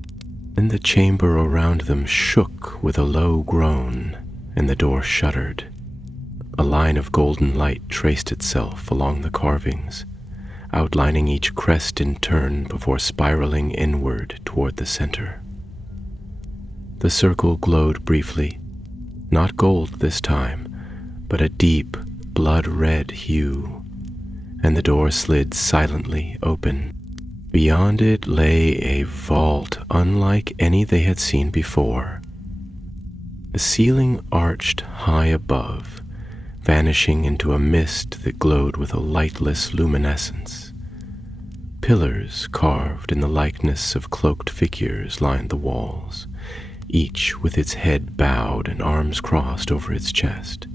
Then the chamber around them shook with a low groan, and the door shuddered. A line of golden light traced itself along the carvings, outlining each crest in turn before spiraling inward toward the center. The circle glowed briefly, not gold this time, but a deep, blood-red hue, and the door slid silently open. Beyond it lay a vault unlike any they had seen before. The ceiling arched high above, vanishing into a mist that glowed with a lightless luminescence. Pillars carved in the likeness of cloaked figures lined the walls, each with its head bowed and arms crossed over its chest.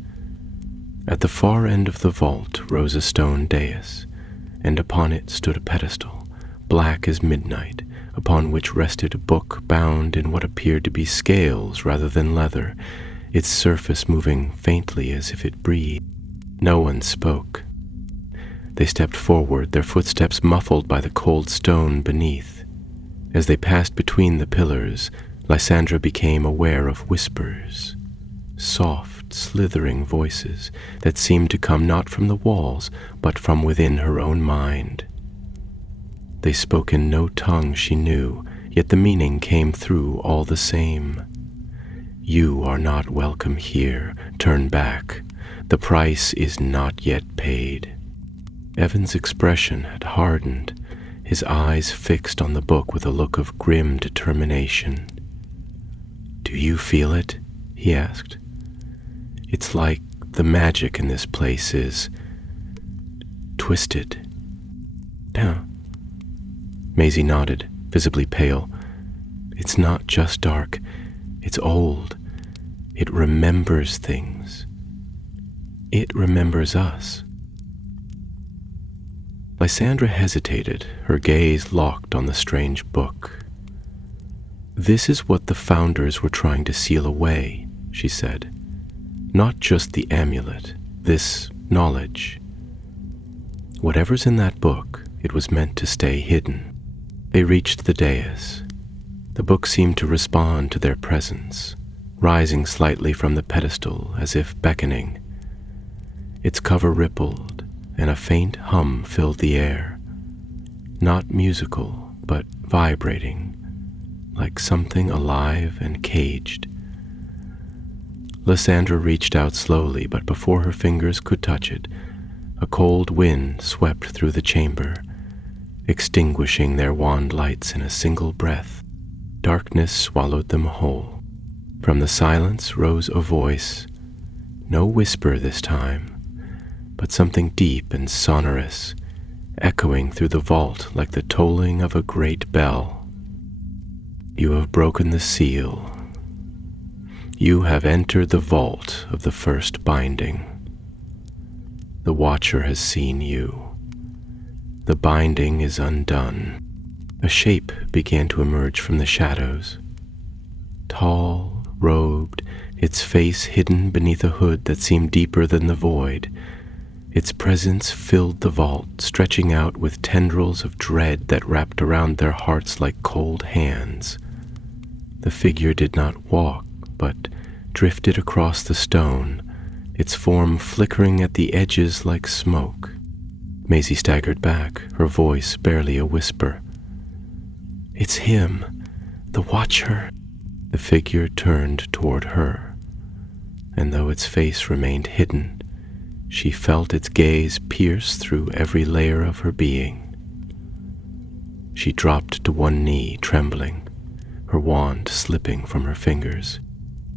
At the far end of the vault rose a stone dais, and upon it stood a pedestal, black as midnight, upon which rested a book bound in what appeared to be scales rather than leather, its surface moving faintly as if it breathed. No one spoke. They stepped forward, their footsteps muffled by the cold stone beneath. As they passed between the pillars, Lysandra became aware of whispers, soft, slithering voices that seemed to come not from the walls, but from within her own mind. They spoke in no tongue she knew, yet the meaning came through all the same. You are not welcome here. Turn back. The price is not yet paid. Evan's expression had hardened, his eyes fixed on the book with a look of grim determination. Do you feel it? He asked. It's like the magic in this place is twisted. Yeah. Maisie nodded, visibly pale. It's not just dark. It's old. It remembers things. It remembers us. Lysandra hesitated, her gaze locked on the strange book. This is what the founders were trying to seal away, she said. Not just the amulet, this knowledge. Whatever's in that book, it was meant to stay hidden. They reached the dais. The book seemed to respond to their presence, rising slightly from the pedestal as if beckoning. Its cover rippled, and a faint hum filled the air, not musical, but vibrating, like something alive and caged. Lysandra reached out slowly, but before her fingers could touch it, a cold wind swept through the chamber, extinguishing their wand lights in a single breath. Darkness swallowed them whole. From the silence rose a voice, no whisper this time, but something deep and sonorous, echoing through the vault like the tolling of a great bell. You have broken the seal. You have entered the vault of the first binding. The Watcher has seen you. The binding is undone. A shape began to emerge from the shadows. Tall, robed, its face hidden beneath a hood that seemed deeper than the void. Its presence filled the vault, stretching out with tendrils of dread that wrapped around their hearts like cold hands. The figure did not walk, but drifted across the stone, its form flickering at the edges like smoke. Maisie staggered back, her voice barely a whisper. It's him, the Watcher. The figure turned toward her, and though its face remained hidden, she felt its gaze pierce through every layer of her being. She dropped to one knee, trembling, her wand slipping from her fingers.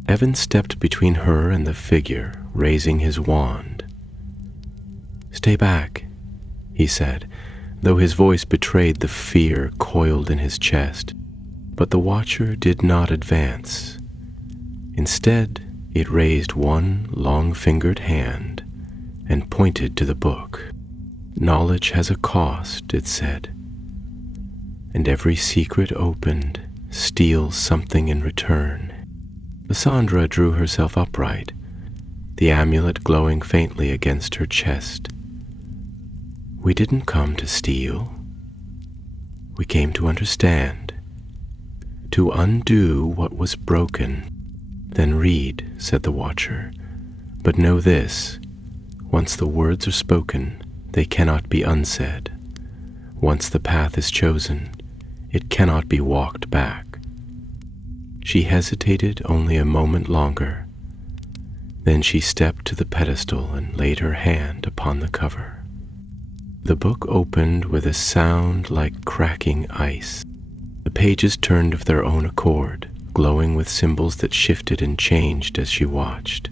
Evan stepped between her and the figure, raising his wand. Stay back, he said, though his voice betrayed the fear coiled in his chest. But the Watcher did not advance. Instead, it raised one long-fingered hand and pointed to the book. Knowledge has a cost, it said, and every secret opened steals something in return. Lysandra drew herself upright, the amulet glowing faintly against her chest. We didn't come to steal. We came to understand, to undo what was broken. Then read, said the Watcher, but know this, once the words are spoken, they cannot be unsaid. Once the path is chosen, it cannot be walked back. She hesitated only a moment longer. Then she stepped to the pedestal and laid her hand upon the cover. The book opened with a sound like cracking ice. The pages turned of their own accord, glowing with symbols that shifted and changed as she watched.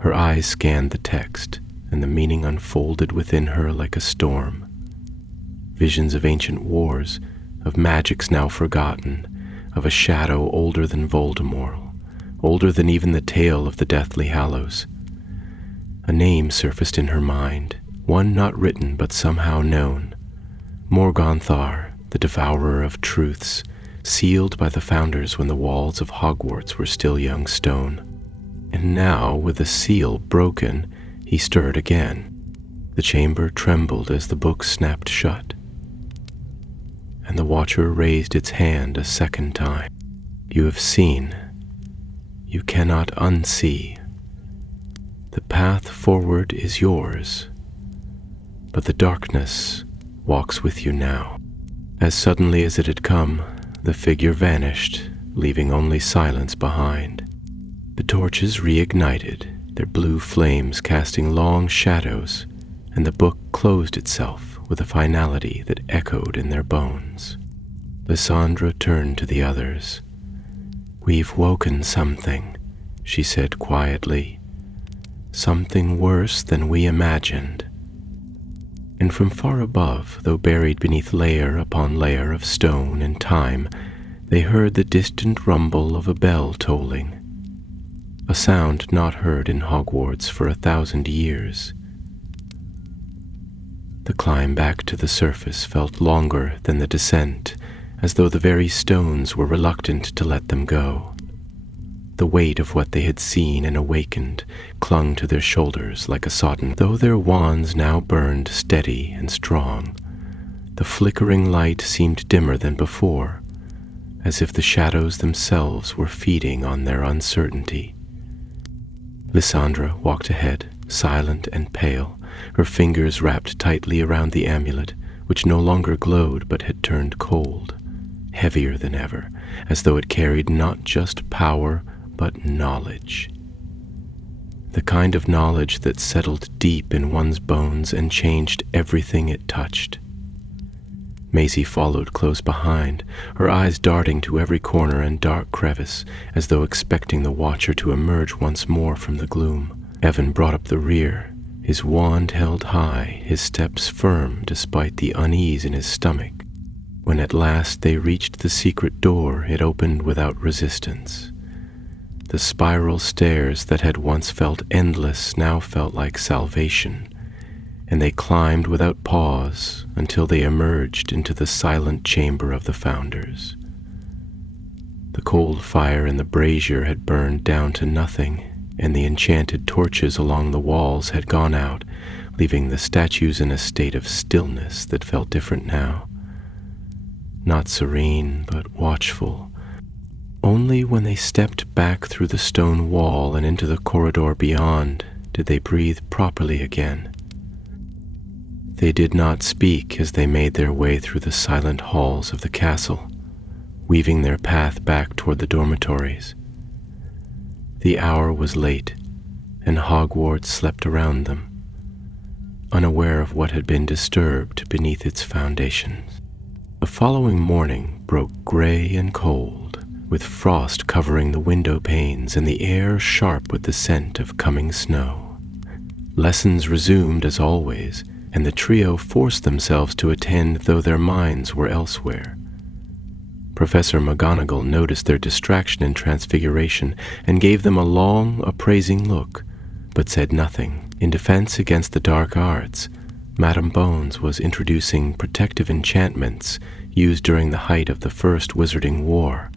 Her eyes scanned the text, and the meaning unfolded within her like a storm. Visions of ancient wars, of magics now forgotten, of a shadow older than Voldemort, older than even the tale of the Deathly Hallows. A name surfaced in her mind, one not written but somehow known. Morgonthau, the devourer of truths, sealed by the founders when the walls of Hogwarts were still young stone. And now, with the seal broken, he stirred again. The chamber trembled as the book snapped shut, and the watcher raised its hand a second time. You have seen. You cannot unsee. The path forward is yours, but the darkness walks with you now. As suddenly as it had come, the figure vanished, leaving only silence behind. The torches reignited, their blue flames casting long shadows, and the book closed itself with a finality that echoed in their bones. Lysandra turned to the others. "We've woken something," she said quietly. "Something worse than we imagined." And from far above, though buried beneath layer upon layer of stone and time, they heard the distant rumble of a bell tolling, a sound not heard in Hogwarts for 1,000 years. The climb back to the surface felt longer than the descent, as though the very stones were reluctant to let them go. The weight of what they had seen and awakened clung to their shoulders like a sodden, though their wands now burned steady and strong. The flickering light seemed dimmer than before, as if the shadows themselves were feeding on their uncertainty. Lysandra walked ahead, silent and pale, her fingers wrapped tightly around the amulet, which no longer glowed but had turned cold, heavier than ever, as though it carried not just power but knowledge. The kind of knowledge that settled deep in one's bones and changed everything it touched. Maisie followed close behind, her eyes darting to every corner and dark crevice, as though expecting the watcher to emerge once more from the gloom. Evan brought up the rear, his wand held high, his steps firm despite the unease in his stomach. When at last they reached the secret door, it opened without resistance. The spiral stairs that had once felt endless now felt like salvation, and they climbed without pause until they emerged into the silent chamber of the Founders. The cold fire in the brazier had burned down to nothing, and the enchanted torches along the walls had gone out, leaving the statues in a state of stillness that felt different now. Not serene, but watchful. Only when they stepped back through the stone wall and into the corridor beyond did they breathe properly again. They did not speak as they made their way through the silent halls of the castle, weaving their path back toward the dormitories. The hour was late, and Hogwarts slept around them, unaware of what had been disturbed beneath its foundations. The following morning broke gray and cold, with frost covering the window panes and the air sharp with the scent of coming snow. Lessons resumed as always, and the trio forced themselves to attend though their minds were elsewhere. Professor McGonagall noticed their distraction and transfiguration and gave them a long, appraising look, but said nothing. In defense against the dark arts, Madame Bones was introducing protective enchantments used during the height of the First Wizarding War.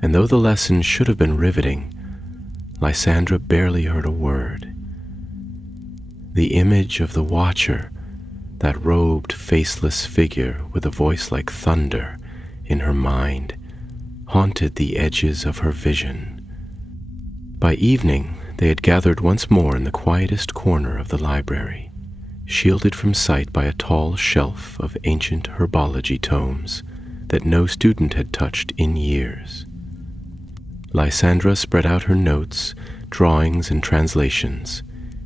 And though the lesson should have been riveting, Lysandra barely heard a word. The image of the Watcher, that robed, faceless figure with a voice like thunder, in her mind, haunted the edges of her vision. By evening, they had gathered once more in the quietest corner of the library, shielded from sight by a tall shelf of ancient herbology tomes that no student had touched in years. Lysandra spread out her notes, drawings, and translations,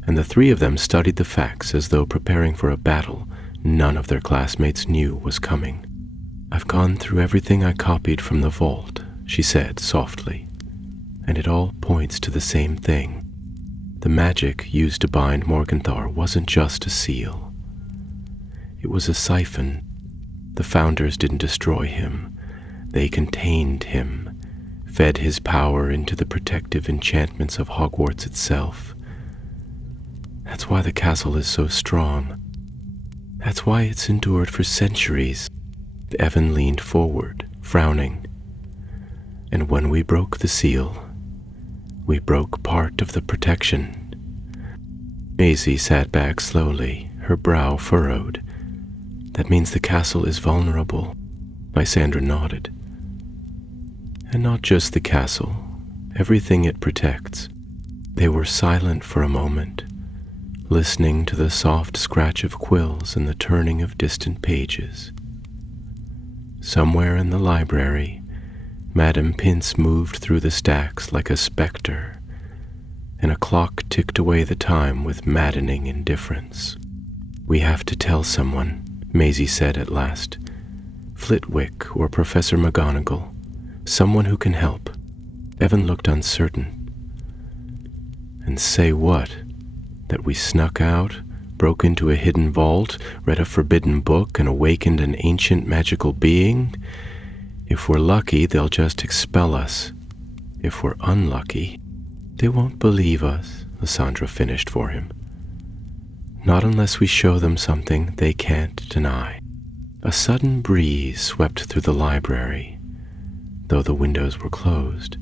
and the three of them studied the facts as though preparing for a battle none of their classmates knew was coming. "I've gone through everything I copied from the vault," she said softly, "and it all points to the same thing. The magic used to bind Morgenthau wasn't just a seal. It was a siphon. The Founders didn't destroy him. They contained him, fed his power into the protective enchantments of Hogwarts itself. That's why the castle is so strong. That's why it's endured for centuries. Evan leaned forward, frowning. And when we broke the seal, we broke part of the protection. Maisie sat back slowly, her brow furrowed. That means the castle is vulnerable. Lysandra nodded. And not just the castle, everything it protects. They were silent for a moment, listening to the soft scratch of quills and the turning of distant pages. Somewhere in the library, Madame Pince moved through the stacks like a specter, and a clock ticked away the time with maddening indifference. "We have to tell someone," Maisie said at last. "Flitwick or Professor McGonagall, someone who can help." Evan looked uncertain. "And say what? That we snuck out, broke into a hidden vault, read a forbidden book, and awakened an ancient magical being? If we're lucky, they'll just expel us. If we're unlucky, they won't believe us," Lysandra finished for him. "Not unless we show them something they can't deny." A sudden breeze swept through the library, though the windows were closed,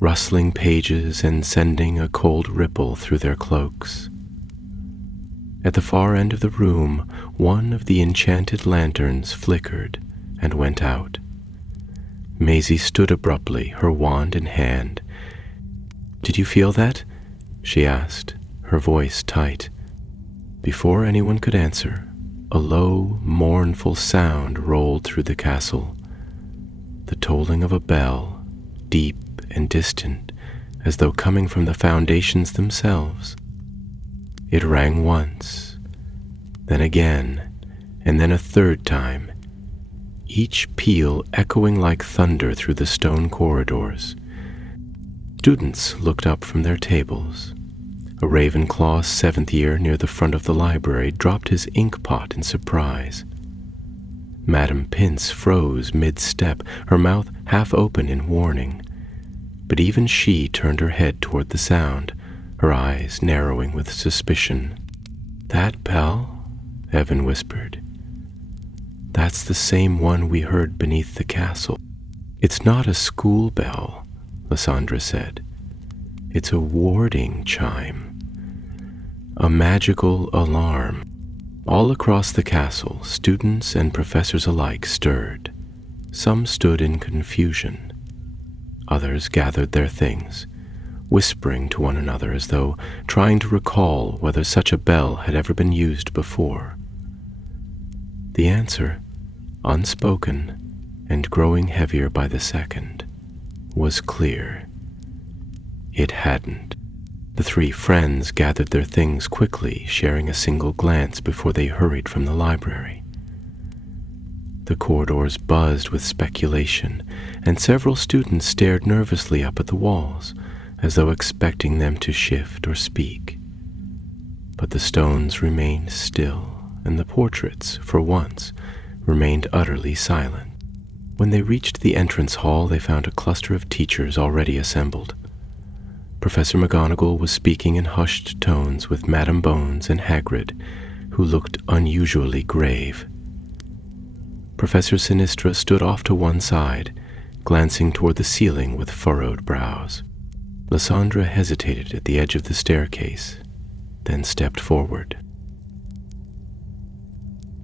rustling pages and sending a cold ripple through their cloaks. At the far end of the room, one of the enchanted lanterns flickered and went out. Maisie stood abruptly, her wand in hand. "Did you feel that?" she asked, her voice tight. Before anyone could answer, a low, mournful sound rolled through the castle, the tolling of a bell, deep and distant, as though coming from the foundations themselves. It rang once, then again, and then a third time, each peal echoing like thunder through the stone corridors. Students looked up from their tables. A Ravenclaw 7th year near the front of the library dropped his ink pot in surprise. Madame Pince froze mid-step, her mouth half open in warning. But even she turned her head toward the sound, her eyes narrowing with suspicion. "That bell?" Evan whispered. "That's the same one we heard beneath the castle." "It's not a school bell," Lysandra said. "It's a warding chime. A magical alarm." All across the castle, students and professors alike stirred. Some stood in confusion. Others gathered their things, whispering to one another as though trying to recall whether such a bell had ever been used before. The answer, unspoken and growing heavier by the second, was clear. It hadn't. The three friends gathered their things quickly, sharing a single glance before they hurried from the library. The corridors buzzed with speculation, and several students stared nervously up at the walls, as though expecting them to shift or speak. But the stones remained still, and the portraits, for once, remained utterly silent. When they reached the entrance hall, they found a cluster of teachers already assembled. Professor McGonagall was speaking in hushed tones with Madame Bones and Hagrid, who looked unusually grave. Professor Sinistra stood off to one side, glancing toward the ceiling with furrowed brows. Lysandra hesitated at the edge of the staircase, then stepped forward.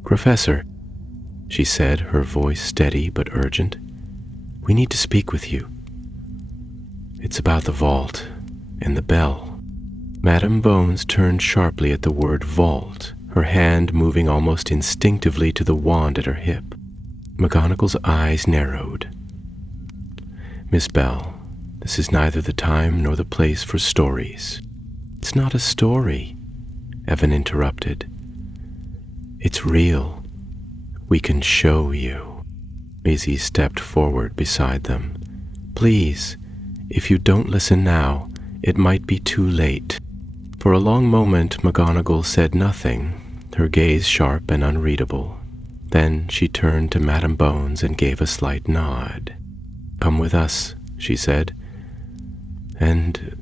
"Professor," she said, her voice steady but urgent, "we need to speak with you. It's about the vault and the bell." Madame Bones turned sharply at the word vault, her hand moving almost instinctively to the wand at her hip. McGonagall's eyes narrowed. "Miss Bell, this is neither the time nor the place for stories." "It's not a story," Evan interrupted. "It's real. We can show you." Maisie stepped forward beside them. "Please, if you don't listen now, it might be too late." For a long moment, McGonagall said nothing, her gaze sharp and unreadable. Then she turned to Madame Bones and gave a slight nod. "Come with us," she said, "and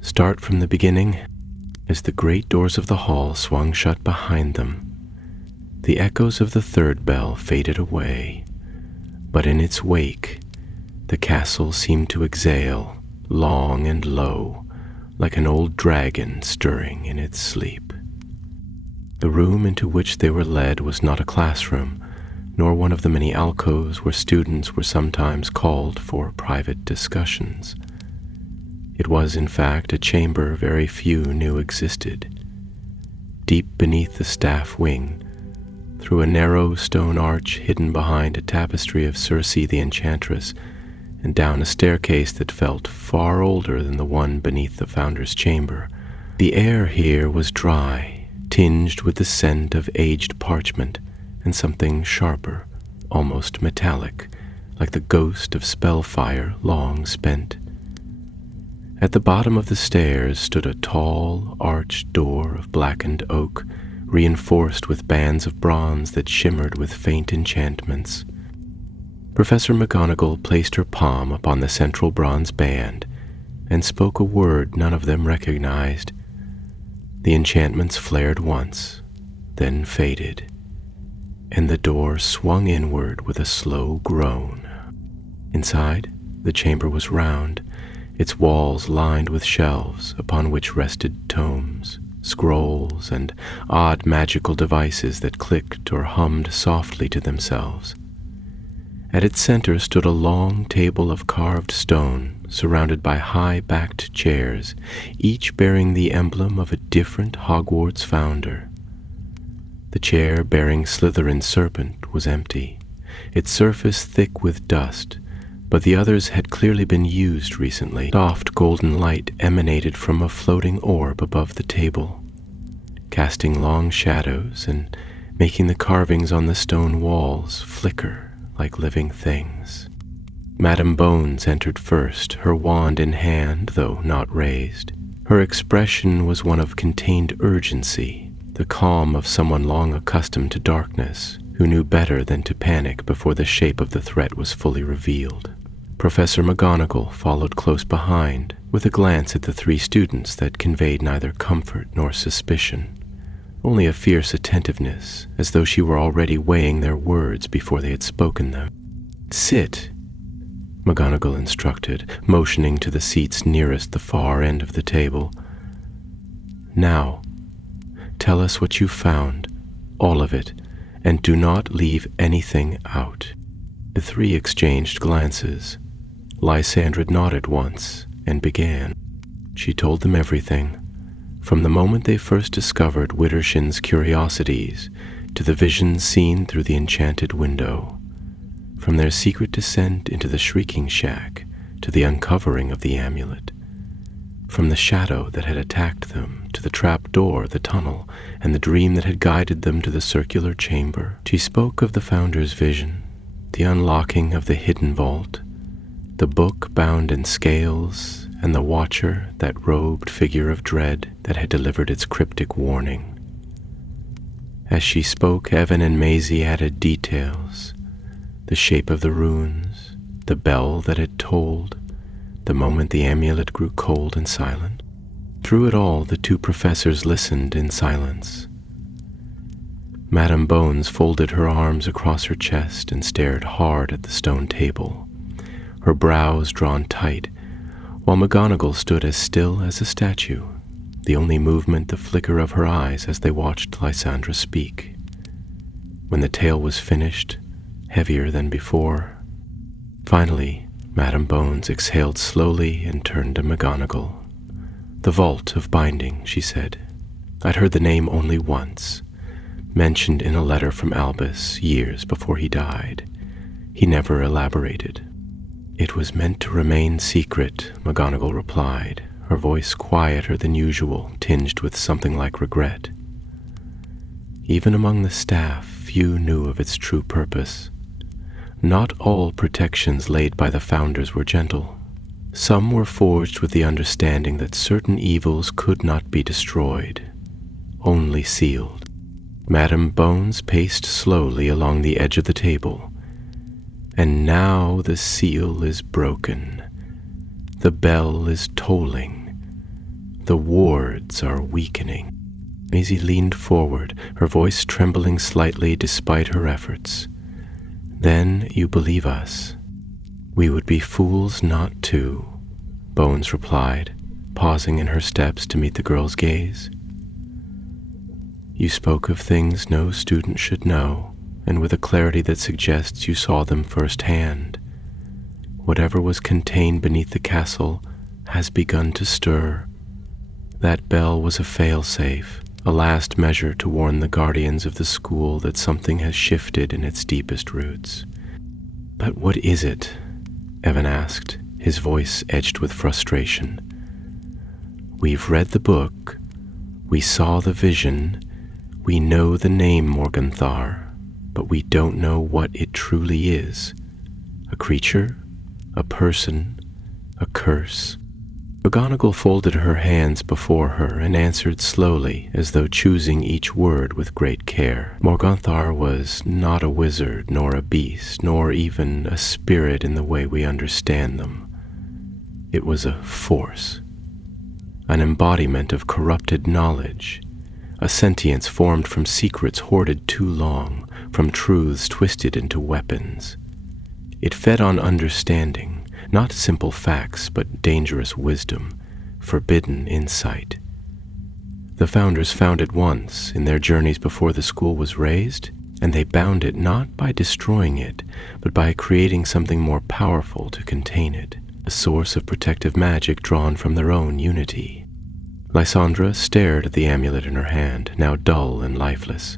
start from the beginning." As the great doors of the hall swung shut behind them, the echoes of the third bell faded away, but in its wake, the castle seemed to exhale long and low, like an old dragon stirring in its sleep. The room into which they were led was not a classroom, nor one of the many alcoves where students were sometimes called for private discussions. It was, in fact, a chamber very few knew existed. Deep beneath the staff wing, through a narrow stone arch hidden behind a tapestry of Circe the Enchantress, and down a staircase that felt far older than the one beneath the founder's chamber, the air here was dry, tinged with the scent of aged parchment and something sharper, almost metallic, like the ghost of spellfire long spent. At the bottom of the stairs stood a tall, arched door of blackened oak, reinforced with bands of bronze that shimmered with faint enchantments. Professor McGonagall placed her palm upon the central bronze band and spoke a word none of them recognized. The enchantments flared once, then faded, and the door swung inward with a slow groan. Inside, the chamber was round, its walls lined with shelves upon which rested tomes, scrolls, and odd magical devices that clicked or hummed softly to themselves. At its center stood a long table of carved stone, surrounded by high-backed chairs, each bearing the emblem of a different Hogwarts founder. The chair bearing Slytherin's serpent was empty, its surface thick with dust, but the others had clearly been used recently. Soft golden light emanated from a floating orb above the table, casting long shadows and making the carvings on the stone walls flicker like living things. Madame Bones entered first, her wand in hand, though not raised. Her expression was one of contained urgency, the calm of someone long accustomed to darkness, who knew better than to panic before the shape of the threat was fully revealed. Professor McGonagall followed close behind, with a glance at the three students that conveyed neither comfort nor suspicion, only a fierce attentiveness, as though she were already weighing their words before they had spoken them. "Sit," McGonagall instructed, motioning to the seats nearest the far end of the table. "Now, tell us what you found, all of it, and do not leave anything out." The three exchanged glances. Lysandra nodded once and began. She told them everything, from the moment they first discovered Widdershin's curiosities to the visions seen through the enchanted window, from their secret descent into the shrieking shack to the uncovering of the amulet, from the shadow that had attacked them to the trap door, the tunnel, and the dream that had guided them to the circular chamber. She spoke of the Founder's vision, the unlocking of the hidden vault, the book bound in scales, and the Watcher, that robed figure of dread that had delivered its cryptic warning. As she spoke, Evan and Maisie added details: the shape of the runes, the bell that had tolled, the moment the amulet grew cold and silent. Through it all, the two professors listened in silence. Madame Bones folded her arms across her chest and stared hard at the stone table, her brows drawn tight, while McGonagall stood as still as a statue, the only movement the flicker of her eyes as they watched Lysandra speak. When the tale was finished, heavier than before, finally Madame Bones exhaled slowly and turned to McGonagall. "The Vault of Binding," she said. "I'd heard the name only once, mentioned in a letter from Albus years before he died. He never elaborated." "It was meant to remain secret," McGonagall replied, her voice quieter than usual, tinged with something like regret. "Even among the staff, few knew of its true purpose. Not all protections laid by the Founders were gentle. Some were forged with the understanding that certain evils could not be destroyed, only sealed." Madame Bones paced slowly along the edge of the table. "And now the seal is broken. The bell is tolling. The wards are weakening. Maisie leaned forward, her voice trembling slightly despite her efforts. Then you believe us. We would be fools not to, Bones replied, pausing in her steps to meet the girl's gaze. You spoke of things no student should know, and with a clarity that suggests you saw them firsthand. Whatever was contained beneath the castle has begun to stir. That bell was a fail-safe, a last measure to warn the guardians of the school that something has shifted in its deepest roots. But what is it? Evan asked, his voice edged with frustration. We've read the book, we saw the vision, we know the name Morganthar, but we don't know what it truly is. A creature? A person? A curse? McGonagall folded her hands before her and answered slowly, as though choosing each word with great care. Morganthar was not a wizard, nor a beast, nor even a spirit in the way we understand them. It was a force, an embodiment of corrupted knowledge, a sentience formed from secrets hoarded too long, from truths twisted into weapons. It fed on understanding, not simple facts, but dangerous wisdom, forbidden insight. The founders found it once in their journeys before the school was raised, and they bound it not by destroying it, but by creating something more powerful to contain it, a source of protective magic drawn from their own unity. Lysandra stared at the amulet in her hand, now dull and lifeless.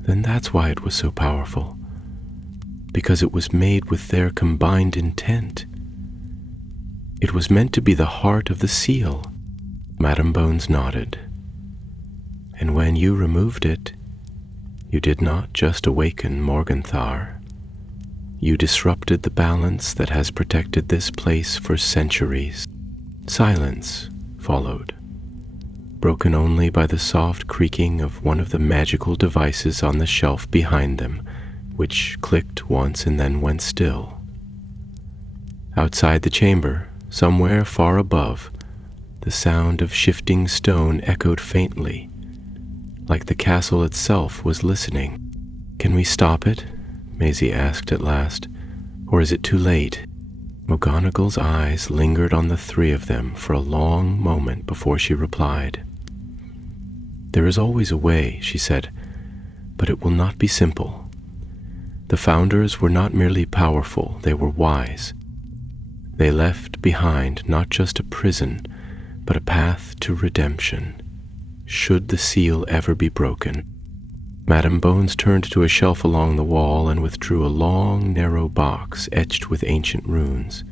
Then that's why it was so powerful. Because it was made with their combined intent. It was meant to be the heart of the seal. Madame Bones nodded. And when you removed it, you did not just awaken Morganthar. You disrupted the balance that has protected this place for centuries. Silence followed, broken only by the soft creaking of one of the magical devices on the shelf behind them, which clicked once and then went still. Outside the chamber, somewhere far above, the sound of shifting stone echoed faintly, like the castle itself was listening. Can we stop it? Maisie asked at last. Or is it too late? McGonagall's eyes lingered on the three of them for a long moment before she replied. There is always a way, she said, but it will not be simple. The founders were not merely powerful, they were wise. They left behind not just a prison, but a path to redemption, should the seal ever be broken. Madame Bones turned to a shelf along the wall and withdrew a long, narrow box etched with ancient runes.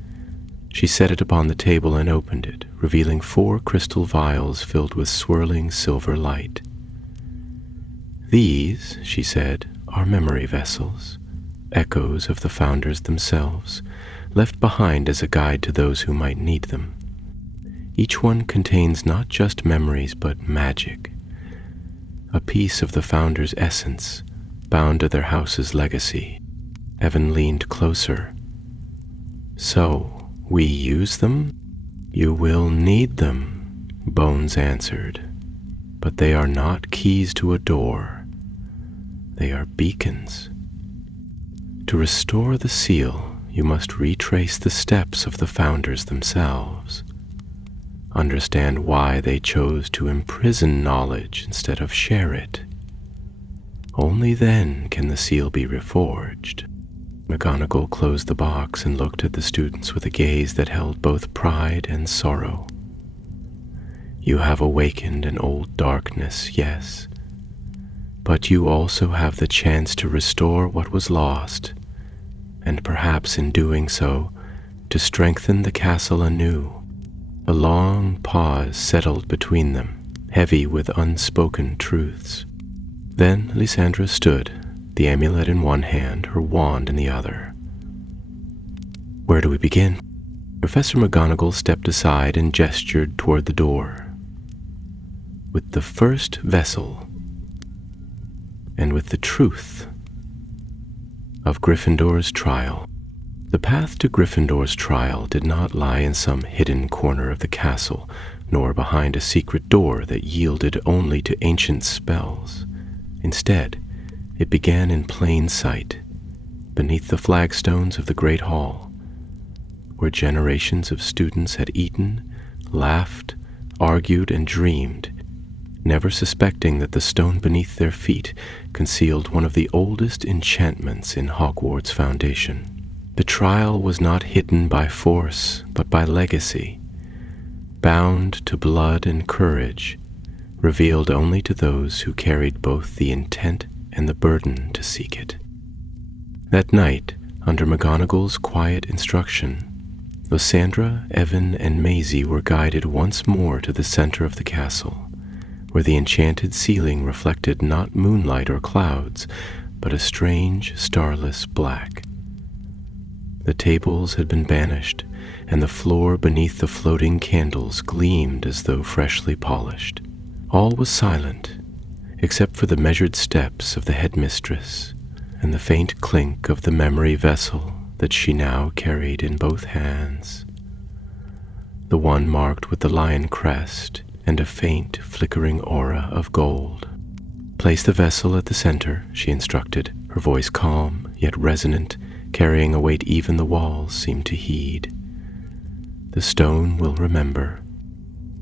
She set it upon the table and opened it, revealing 4 crystal vials filled with swirling silver light. These, she said, are memory vessels, echoes of the founders themselves, left behind as a guide to those who might need them. Each one contains not just memories but magic, a piece of the founders' essence, bound to their house's legacy. Evan leaned closer. So, we use them? You will need them, Bones answered. But they are not keys to a door. They are beacons. To restore the seal, you must retrace the steps of the founders themselves. Understand why they chose to imprison knowledge instead of share it. Only then can the seal be reforged. McGonagall closed the box and looked at the students with a gaze that held both pride and sorrow. You have awakened an old darkness, yes, but you also have the chance to restore what was lost, and perhaps in doing so, to strengthen the castle anew. A long pause settled between them, heavy with unspoken truths. Then Lysandra stood, the amulet in one hand, her wand in the other. Where do we begin? Professor McGonagall stepped aside and gestured toward the door. With the first vessel, and with the truth of Gryffindor's trial. The path to Gryffindor's trial did not lie in some hidden corner of the castle, nor behind a secret door that yielded only to ancient spells. Instead, it began in plain sight, beneath the flagstones of the Great Hall, where generations of students had eaten, laughed, argued, and dreamed, never suspecting that the stone beneath their feet concealed one of the oldest enchantments in Hogwarts' foundation. The trial was not hidden by force, but by legacy, bound to blood and courage, revealed only to those who carried both the intent and the burden to seek it. That night, under McGonagall's quiet instruction, Lysandra, Evan, and Maisie were guided once more to the center of the castle, where the enchanted ceiling reflected not moonlight or clouds, but a strange, starless black. The tables had been banished, and the floor beneath the floating candles gleamed as though freshly polished. All was silent, except for the measured steps of the headmistress and the faint clink of the memory vessel that she now carried in both hands, the one marked with the lion crest and a faint, flickering aura of gold. "Place the vessel at the center," she instructed, her voice calm, yet resonant, carrying a weight even the walls seemed to heed. "The stone will remember."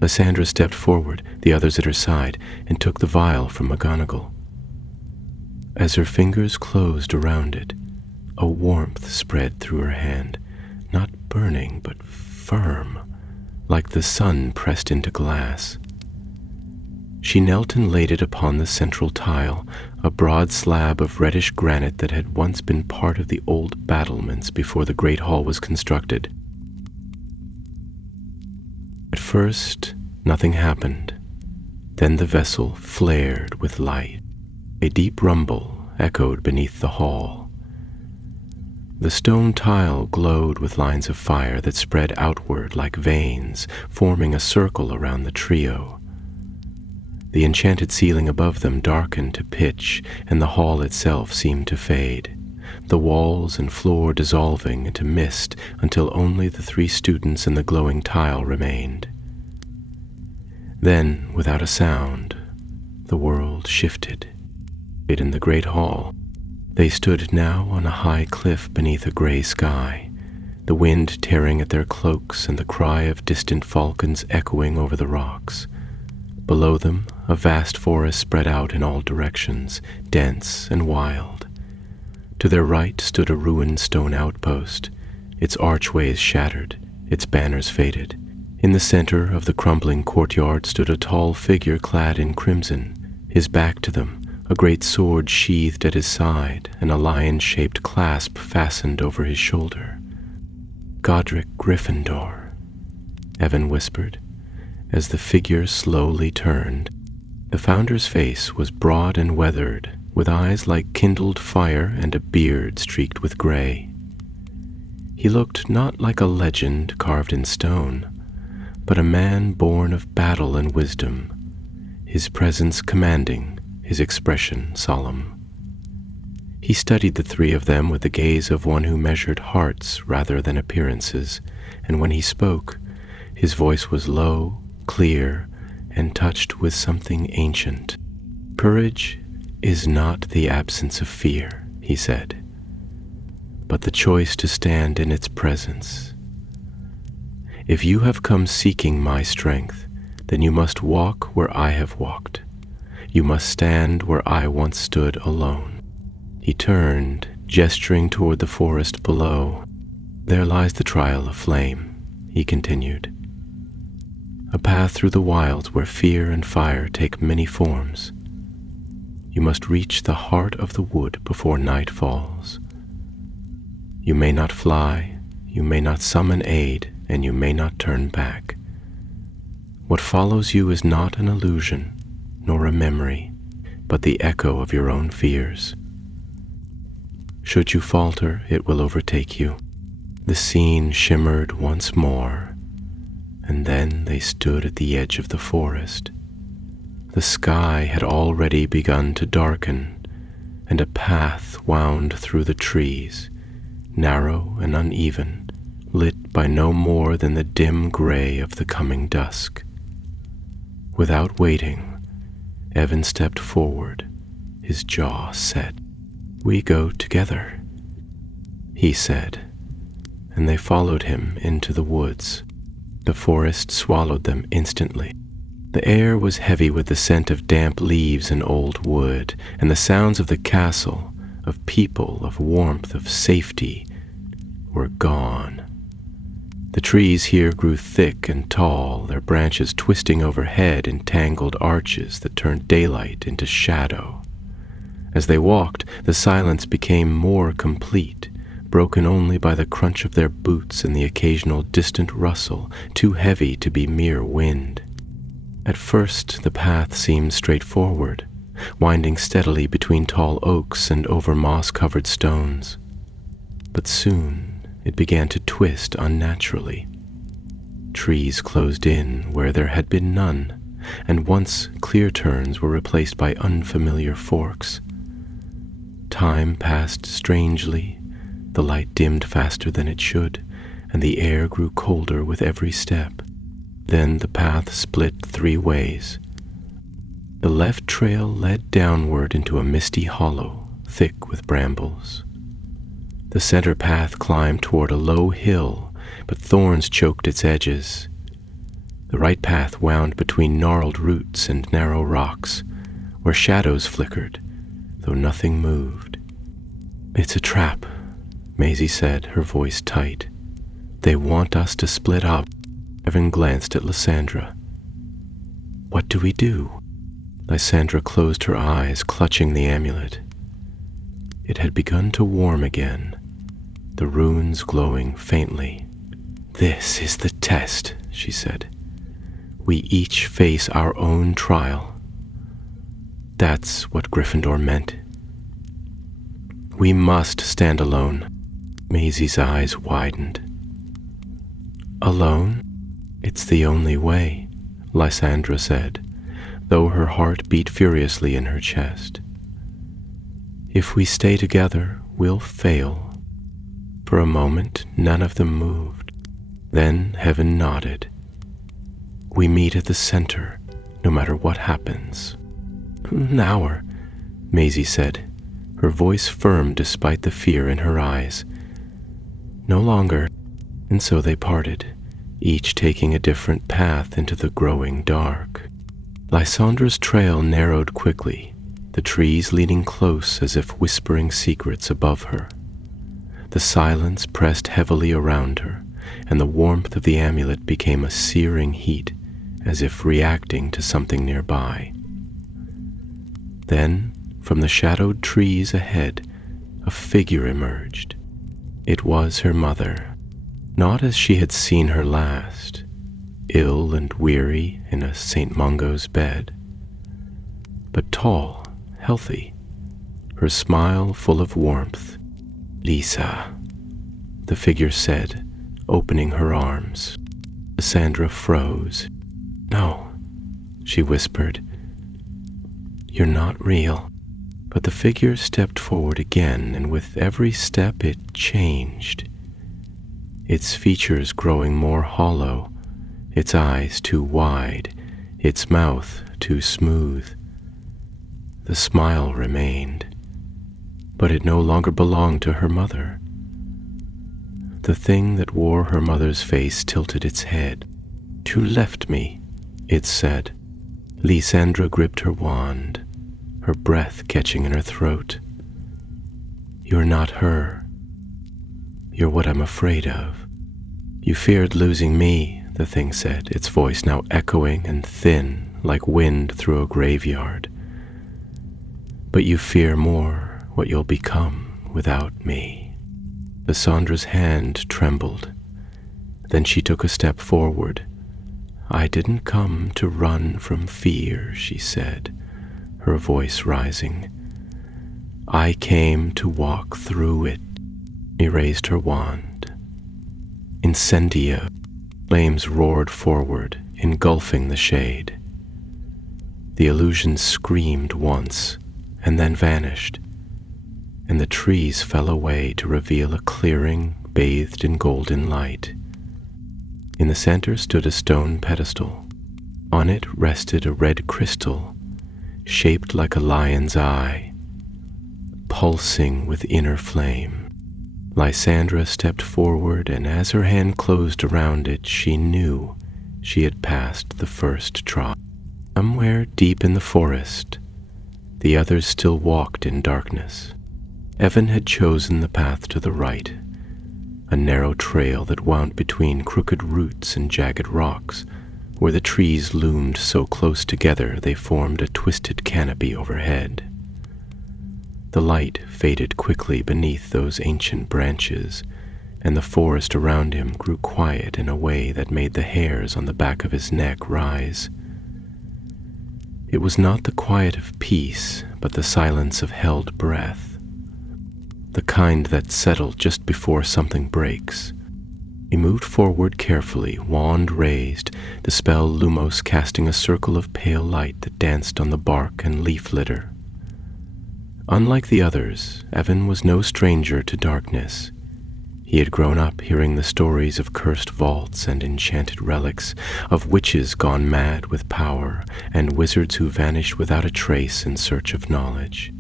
Lysandra stepped forward, the others at her side, and took the vial from McGonagall. As her fingers closed around it, a warmth spread through her hand, not burning but firm, like the sun pressed into glass. She knelt and laid it upon the central tile, a broad slab of reddish granite that had once been part of the old battlements before the Great Hall was constructed. At first, nothing happened. Then the vessel flared with light. A deep rumble echoed beneath the hall. The stone tile glowed with lines of fire that spread outward like veins, forming a circle around the trio. The enchanted ceiling above them darkened to pitch, and the hall itself seemed to fade, the walls and floor dissolving into mist until only the three students and the glowing tile remained. Then, without a sound, the world shifted. In the Great Hall, they stood now on a high cliff beneath a gray sky, the wind tearing at their cloaks and the cry of distant falcons echoing over the rocks. Below them, a vast forest spread out in all directions, dense and wild. To their right stood a ruined stone outpost, its archways shattered, its banners faded. In the center of the crumbling courtyard stood a tall figure clad in crimson, his back to them, a great sword sheathed at his side and a lion-shaped clasp fastened over his shoulder. "Godric Gryffindor," Evan whispered, as the figure slowly turned. The founder's face was broad and weathered, with eyes like kindled fire and a beard streaked with gray. He looked not like a legend carved in stone, but a man born of battle and wisdom, his presence commanding, his expression solemn. He studied the three of them with the gaze of one who measured hearts rather than appearances, and when he spoke, his voice was low, clear, and touched with something ancient. "Courage is not the absence of fear," he said, "but the choice to stand in its presence. If you have come seeking my strength, then you must walk where I have walked. You must stand where I once stood alone." He turned, gesturing toward the forest below. "There lies the trial of flame," he continued. "A path through the wilds where fear and fire take many forms. You must reach the heart of the wood before night falls. You may not fly, you may not summon aid, and you may not turn back. What follows you is not an illusion, nor a memory, but the echo of your own fears. Should you falter, it will overtake you." The scene shimmered once more, and then they stood at the edge of the forest. The sky had already begun to darken, and a path wound through the trees, narrow and uneven, lit by no more than the dim gray of the coming dusk. Without waiting, Evan stepped forward, his jaw set. "We go together," he said, and they followed him into the woods. The forest swallowed them instantly. The air was heavy with the scent of damp leaves and old wood, and the sounds of the castle, of people, of warmth, of safety, were gone. The trees here grew thick and tall, their branches twisting overhead in tangled arches that turned daylight into shadow. As they walked, the silence became more complete, broken only by the crunch of their boots and the occasional distant rustle, too heavy to be mere wind. At first, the path seemed straightforward, winding steadily between tall oaks and over moss-covered stones. But soon, it began to twist unnaturally. Trees closed in where there had been none, and once clear turns were replaced by unfamiliar forks. Time passed strangely, the light dimmed faster than it should, and the air grew colder with every step. Then the path split 3 ways. The left trail led downward into a misty hollow, thick with brambles. The center path climbed toward a low hill, but thorns choked its edges. The right path wound between gnarled roots and narrow rocks, where shadows flickered, though nothing moved. "It's a trap," Maisie said, her voice tight. "They want us to split up." Evan glanced at Lysandra. "What do we do?" Lysandra closed her eyes, clutching the amulet. It had begun to warm again, the runes glowing faintly. "This is the test," she said. "We each face our own trial. That's what Gryffindor meant. We must stand alone." Maisie's eyes widened. "Alone? It's the only way," Lysandra said, though her heart beat furiously in her chest. "If we stay together, we'll fail." For a moment, none of them moved. Then Heaven nodded. "We meet at the center, no matter what happens." "An hour," Maisie said, her voice firm despite the fear in her eyes. "No longer." And so they parted, each taking a different path into the growing dark. Lysandra's trail narrowed quickly, the trees leaning close as if whispering secrets above her. The silence pressed heavily around her, and the warmth of the amulet became a searing heat, as if reacting to something nearby. Then, from the shadowed trees ahead, a figure emerged. It was her mother, not as she had seen her last, ill and weary in a St. Mungo's bed, but tall, healthy, her smile full of warmth. "Lisa," the figure said, opening her arms. Lysandra froze. "No," she whispered. "You're not real." But the figure stepped forward again, and with every step it changed. Its features growing more hollow, its eyes too wide, its mouth too smooth. The smile remained, but it no longer belonged to her mother. The thing that wore her mother's face tilted its head. "You left me," it said. Lysandra gripped her wand, her breath catching in her throat. "You're not her. You're what I'm afraid of." "You feared losing me," the thing said, its voice now echoing and thin like wind through a graveyard. "But you fear more what you'll become without me." Lysandra's hand trembled. Then she took a step forward. "I didn't come to run from fear," she said, her voice rising. "I came to walk through it." She raised her wand. Incendia. Flames roared forward, engulfing the shade. The illusion screamed once, and then vanished, and the trees fell away to reveal a clearing bathed in golden light. In the center stood a stone pedestal. On it rested a red crystal, shaped like a lion's eye, pulsing with inner flame. Lysandra stepped forward, and as her hand closed around it, she knew she had passed the first trial. Somewhere deep in the forest, the others still walked in darkness. Evan had chosen the path to the right, a narrow trail that wound between crooked roots and jagged rocks, where the trees loomed so close together they formed a twisted canopy overhead. The light faded quickly beneath those ancient branches, and the forest around him grew quiet in a way that made the hairs on the back of his neck rise. It was not the quiet of peace, but the silence of held breath, the kind that settled just before something breaks. He moved forward carefully, wand raised, the spell Lumos casting a circle of pale light that danced on the bark and leaf litter. Unlike the others, Evan was no stranger to darkness. He had grown up hearing the stories of cursed vaults and enchanted relics, of witches gone mad with power, and wizards who vanished without a trace in search of knowledge.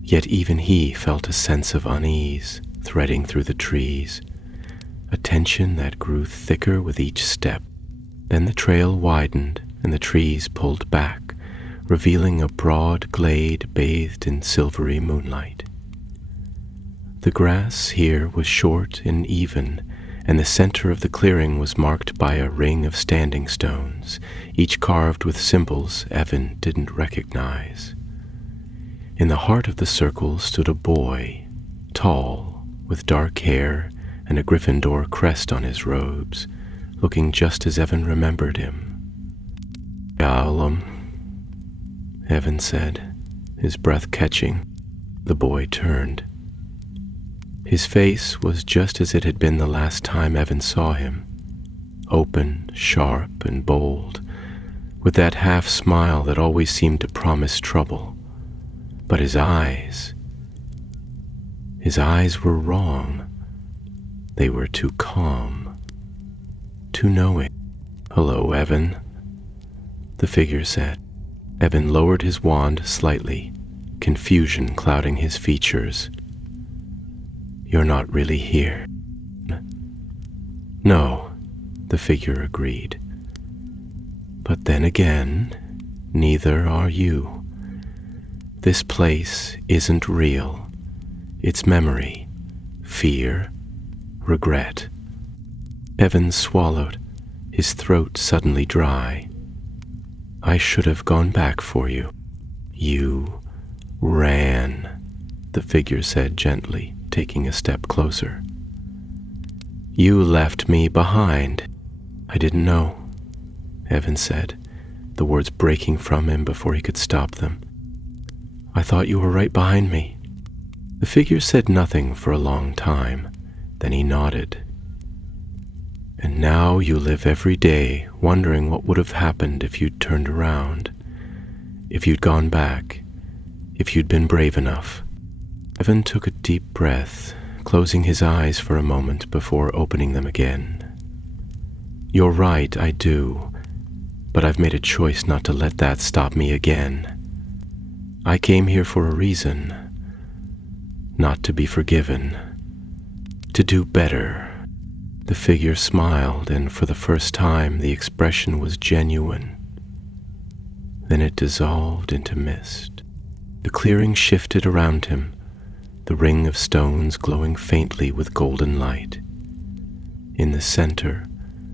Yet even he felt a sense of unease threading through the trees, a tension that grew thicker with each step. Then the trail widened and the trees pulled back, revealing a broad glade bathed in silvery moonlight. The grass here was short and even, and the center of the clearing was marked by a ring of standing stones, each carved with symbols Evan didn't recognize. In the heart of the circle stood a boy, tall, with dark hair and a Gryffindor crest on his robes, looking just as Evan remembered him. "Gollum," Evan said, his breath catching. The boy turned. His face was just as it had been the last time Evan saw him, open, sharp, and bold, with that half-smile that always seemed to promise trouble. But his eyes were wrong. They were too calm, too knowing. "Hello, Evan," the figure said. Evan lowered his wand slightly, confusion clouding his features. "You're not really here." "No," the figure agreed. "But then again, neither are you. This place isn't real. It's memory, fear, regret." Evan swallowed, his throat suddenly dry. "I should have gone back for you." "You ran," the figure said gently, taking a step closer. "You left me behind." "I didn't know," Evan said, the words breaking from him before he could stop them. "I thought you were right behind me." The figure said nothing for a long time, then he nodded. "And now you live every day wondering what would have happened if you'd turned around, if you'd gone back, if you'd been brave enough." Evan took a deep breath, closing his eyes for a moment before opening them again. "You're right, I do, but I've made a choice not to let that stop me again. I came here for a reason, not to be forgiven, to do better." The figure smiled, and for the first time the expression was genuine. Then it dissolved into mist. The clearing shifted around him, the ring of stones glowing faintly with golden light. In the center,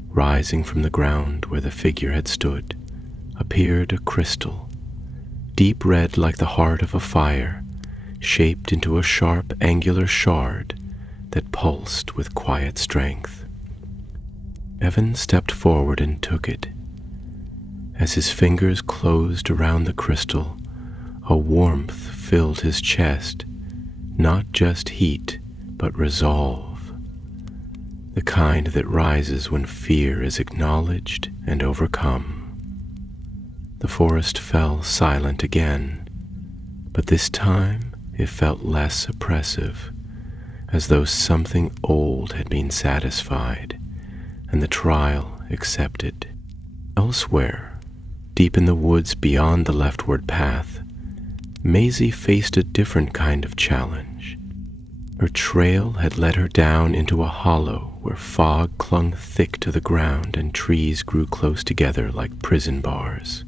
rising from the ground where the figure had stood, appeared a crystal, deep red like the heart of a fire, shaped into a sharp, angular shard that pulsed with quiet strength. Evan stepped forward and took it. As his fingers closed around the crystal, a warmth filled his chest, not just heat, but resolve, the kind that rises when fear is acknowledged and overcome. The forest fell silent again, but this time it felt less oppressive, as though something old had been satisfied and the trial accepted. Elsewhere, Deep in the woods beyond the leftward path, Maisie faced a different kind of challenge. Her trail had led her down into a hollow where fog clung thick to the ground and trees grew close together like prison bars.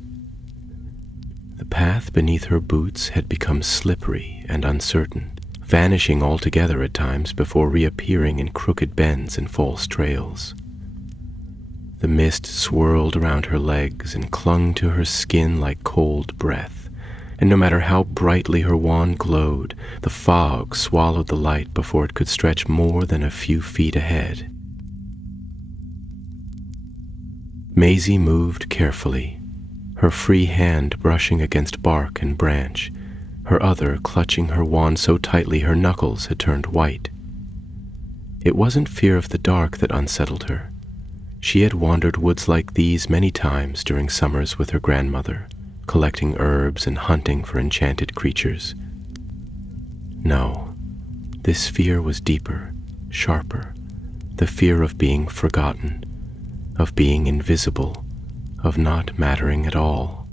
The path beneath her boots had become slippery and uncertain, vanishing altogether at times before reappearing in crooked bends and false trails. The mist swirled around her legs and clung to her skin like cold breath, and no matter how brightly her wand glowed, the fog swallowed the light before it could stretch more than a few feet ahead. Maisie moved carefully, her free hand brushing against bark and branch, her other clutching her wand so tightly her knuckles had turned white. It wasn't fear of the dark that unsettled her. She had wandered woods like these many times during summers with her grandmother, collecting herbs and hunting for enchanted creatures. No, this fear was deeper, sharper, the fear of being forgotten, of being invisible, of not mattering at all.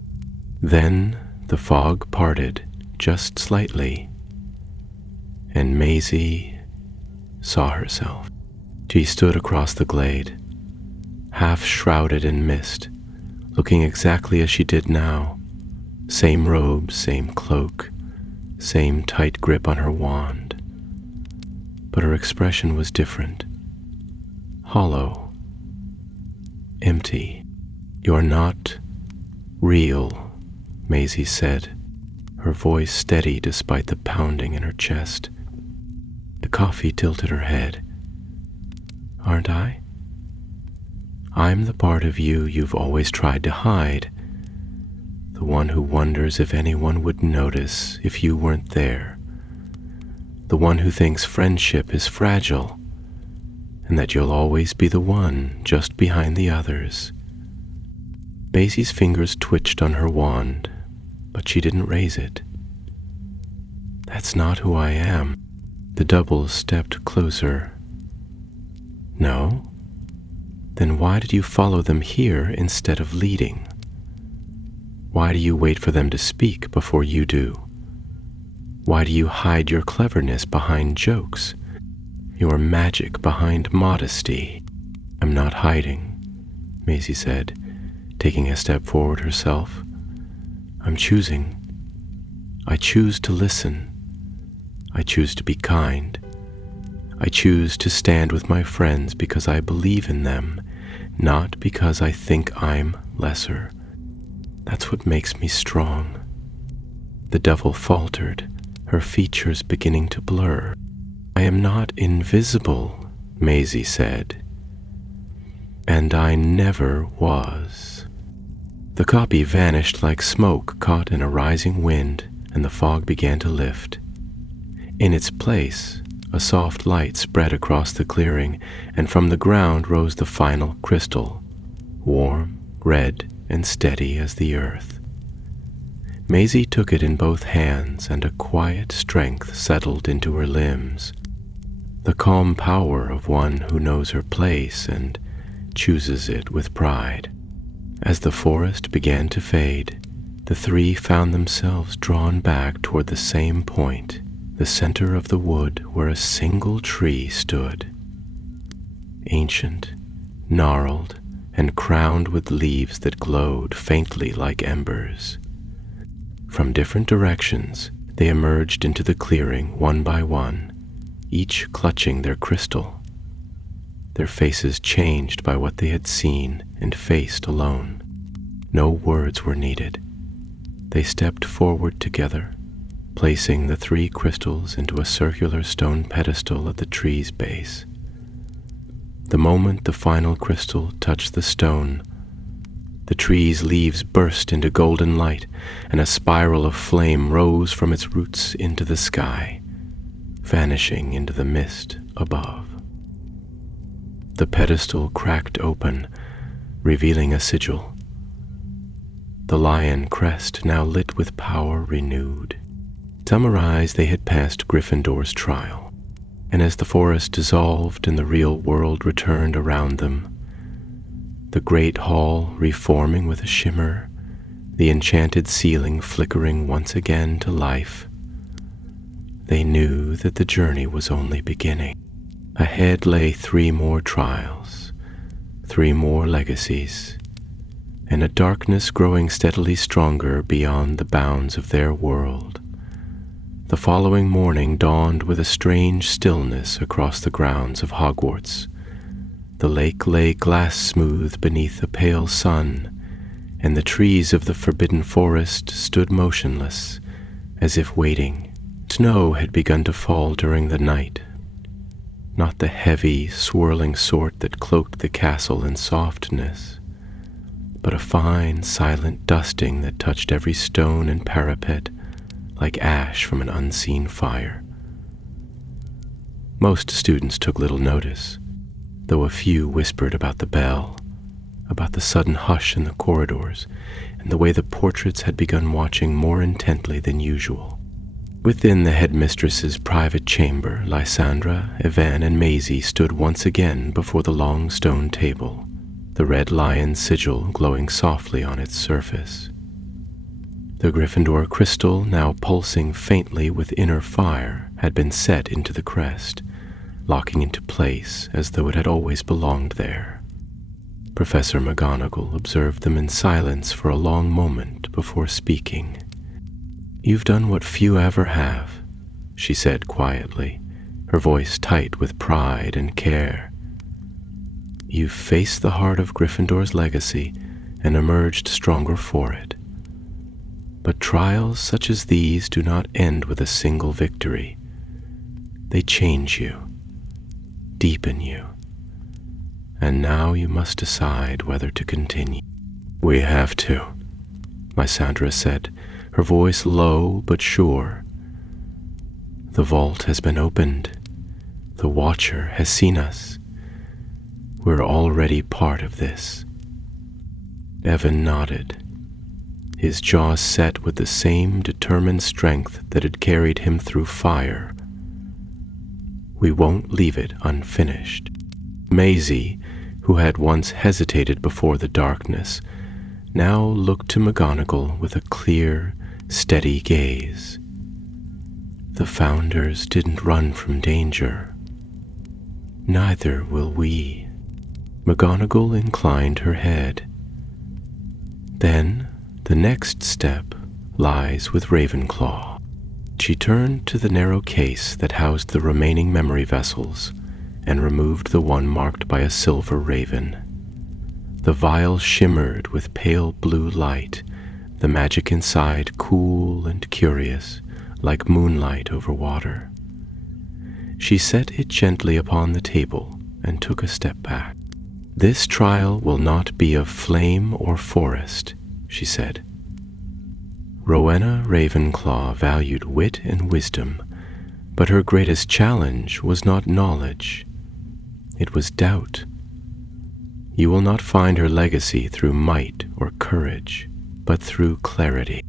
Then the fog parted just slightly, and Maisie saw herself. She stood across the glade, half shrouded in mist, looking exactly as she did now. Same robe, same cloak, same tight grip on her wand. But her expression was different. Hollow. Empty. "You're not real," Maisie said, her voice steady despite the pounding in her chest. The coffee tilted her head. "Aren't I? I'm the part of you you've always tried to hide, the one who wonders if anyone would notice if you weren't there, the one who thinks friendship is fragile and that you'll always be the one just behind the others." Maisie's fingers twitched on her wand, but she didn't raise it. "That's not who I am." The double stepped closer. "No? Then why did you follow them here instead of leading? Why do you wait for them to speak before you do? Why do you hide your cleverness behind jokes, your magic behind modesty?" "I'm not hiding," Maisie said, taking a step forward herself. "I'm choosing. I choose to listen. I choose to be kind. I choose to stand with my friends because I believe in them, not because I think I'm lesser. That's what makes me strong." The devil faltered, her features beginning to blur. "I am not invisible," Maisie said. "And I never was." The copy vanished like smoke caught in a rising wind, and the fog began to lift. In its place, a soft light spread across the clearing, and from the ground rose the final crystal, warm, red, and steady as the earth. Maisie took it in both hands, and a quiet strength settled into her limbs, the calm power of one who knows her place and chooses it with pride. As the forest began to fade, the three found themselves drawn back toward the same point, the center of the wood where a single tree stood. Ancient, gnarled, and crowned with leaves that glowed faintly like embers. From different directions, they emerged into the clearing one by one, each clutching their crystal. Their faces changed by what they had seen and faced alone. No words were needed. They stepped forward together, placing the three crystals into a circular stone pedestal at the tree's base. The moment the final crystal touched the stone, the tree's leaves burst into golden light, and a spiral of flame rose from its roots into the sky, vanishing into the mist above. The pedestal cracked open, revealing a sigil. The lion crest now lit with power renewed. Summarized, they had passed Gryffindor's trial, and as the forest dissolved and the real world returned around them, the great hall reforming with a shimmer, the enchanted ceiling flickering once again to life. They knew that the journey was only beginning. Ahead lay 3 more trials, 3 more legacies, and a darkness growing steadily stronger beyond the bounds of their world. The following morning dawned with a strange stillness across the grounds of Hogwarts. The lake lay glass-smooth beneath a pale sun, and the trees of the forbidden forest stood motionless, as if waiting. Snow had begun to fall during the night, not the heavy, swirling sort that cloaked the castle in softness, but a fine, silent dusting that touched every stone and parapet like ash from an unseen fire. Most students took little notice, though a few whispered about the bell, about the sudden hush in the corridors, and the way the portraits had begun watching more intently than usual. Within the headmistress's private chamber, Lysandra, Evan, and Maisie stood once again before the long stone table, the red lion's sigil glowing softly on its surface. The Gryffindor crystal, now pulsing faintly with inner fire, had been set into the crest, locking into place as though it had always belonged there. Professor McGonagall observed them in silence for a long moment before speaking. "You've done what few ever have," she said quietly, her voice tight with pride and care. "You've faced the heart of Gryffindor's legacy and emerged stronger for it. But trials such as these do not end with a single victory. They change you, deepen you, and now you must decide whether to continue." "We have to," Lysandra said, her voice low but sure. "The vault has been opened. The Watcher has seen us. We're already part of this." Evan nodded, his jaws set with the same determined strength that had carried him through fire. "We won't leave it unfinished." Maisie, who had once hesitated before the darkness, now looked to McGonagall with a clear, steady gaze. "The Founders didn't run from danger. Neither will we." McGonagall inclined her head. "Then the next step lies with Ravenclaw." She turned to the narrow case that housed the remaining memory vessels and removed the one marked by a silver raven. The vial shimmered with pale blue light, the magic inside cool and curious, like moonlight over water. She set it gently upon the table and took a step back. "This trial will not be of flame or forest," she said. "Rowena Ravenclaw valued wit and wisdom, but her greatest challenge was not knowledge. It was doubt. You will not find her legacy through might or courage, but through clarity."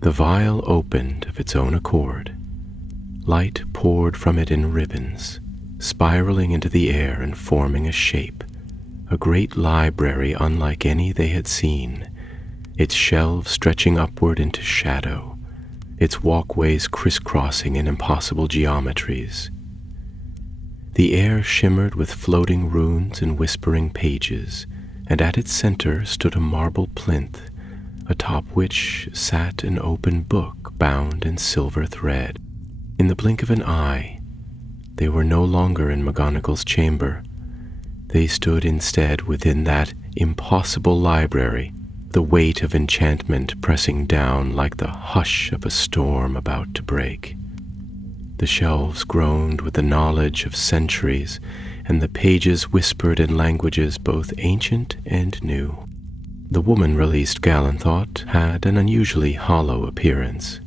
The vial opened of its own accord. Light poured from it in ribbons, spiraling into the air and forming a shape, a great library unlike any they had seen, its shelves stretching upward into shadow, its walkways crisscrossing in impossible geometries. The air shimmered with floating runes and whispering pages, and at its center stood a marble plinth, atop which sat an open book bound in silver thread. In the blink of an eye, they were no longer in McGonagall's chamber. They stood instead within that impossible library, the weight of enchantment pressing down like the hush of a storm about to break. The shelves groaned with the knowledge of centuries, and the pages whispered in languages both ancient and new. The woman released Galenthot had an unusually hollow appearance.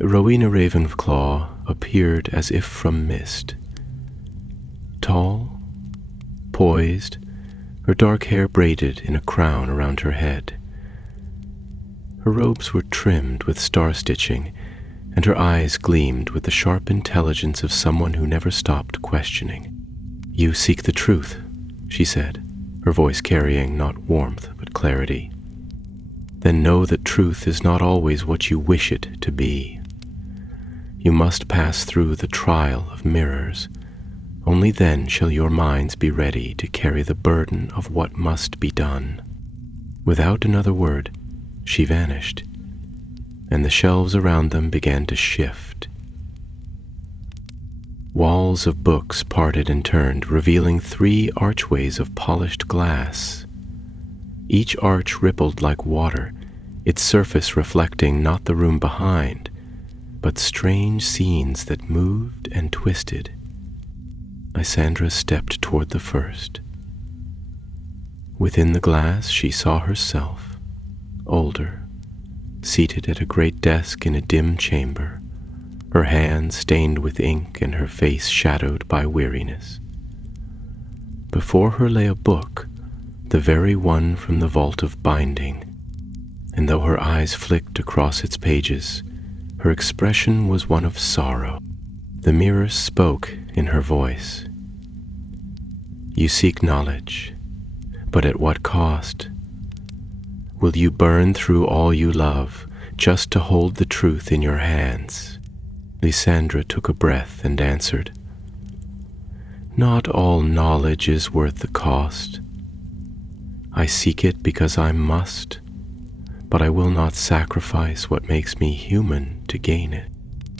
Rowena Ravenclaw appeared as if from mist. Tall, poised, her dark hair braided in a crown around her head. Her robes were trimmed with star-stitching, and her eyes gleamed with the sharp intelligence of someone who never stopped questioning. "You seek the truth," she said, her voice carrying not warmth but clarity. then know that truth is not always what you wish it to be. You must pass through the trial of mirrors. Only then shall your minds be ready to carry the burden of what must be done. Without another word, she vanished, and the shelves around them began to shift. Walls of books parted and turned, revealing 3 archways of polished glass. Each arch rippled like water, its surface reflecting not the room behind, but strange scenes that moved and twisted. Lysandra stepped toward the first. Within the glass she saw herself, older, seated at a great desk in a dim chamber, her hands stained with ink and her face shadowed by weariness. Before her lay a book, the very one from the vault of binding, and though her eyes flicked across its pages, her expression was one of sorrow. The mirror spoke in her voice. You seek knowledge, but at what cost? Will you burn through all you love just to hold the truth in your hands? Lysandra took a breath and answered, Not all knowledge is worth the cost. I seek it because I must, but I will not sacrifice what makes me human to gain it.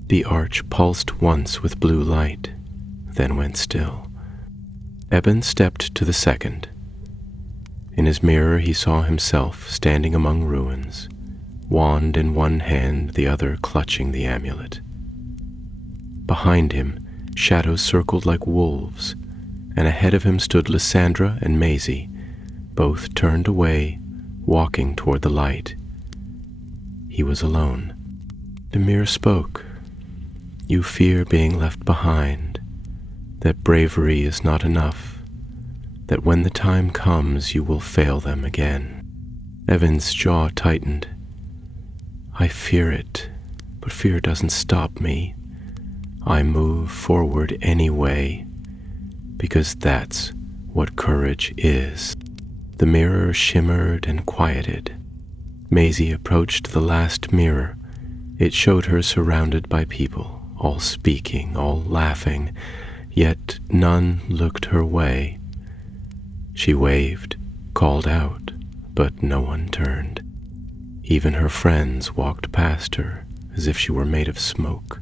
The arch pulsed once with blue light, then went still. Eben stepped to the second. In his mirror he saw himself standing among ruins, wand in one hand, the other clutching the amulet. Behind him, shadows circled like wolves, and ahead of him stood Lysandra and Maisie, both turned away, walking toward the light. He was alone. The mirror spoke. You fear being left behind, that bravery is not enough, that when the time comes you will fail them again. Evan's jaw tightened. I fear it, but fear doesn't stop me. I move forward anyway, because that's what courage is. The mirror shimmered and quieted. Maisie approached the last mirror. It showed her surrounded by people, all speaking, all laughing, yet none looked her way. She waved, called out, but no one turned. Even her friends walked past her as if she were made of smoke.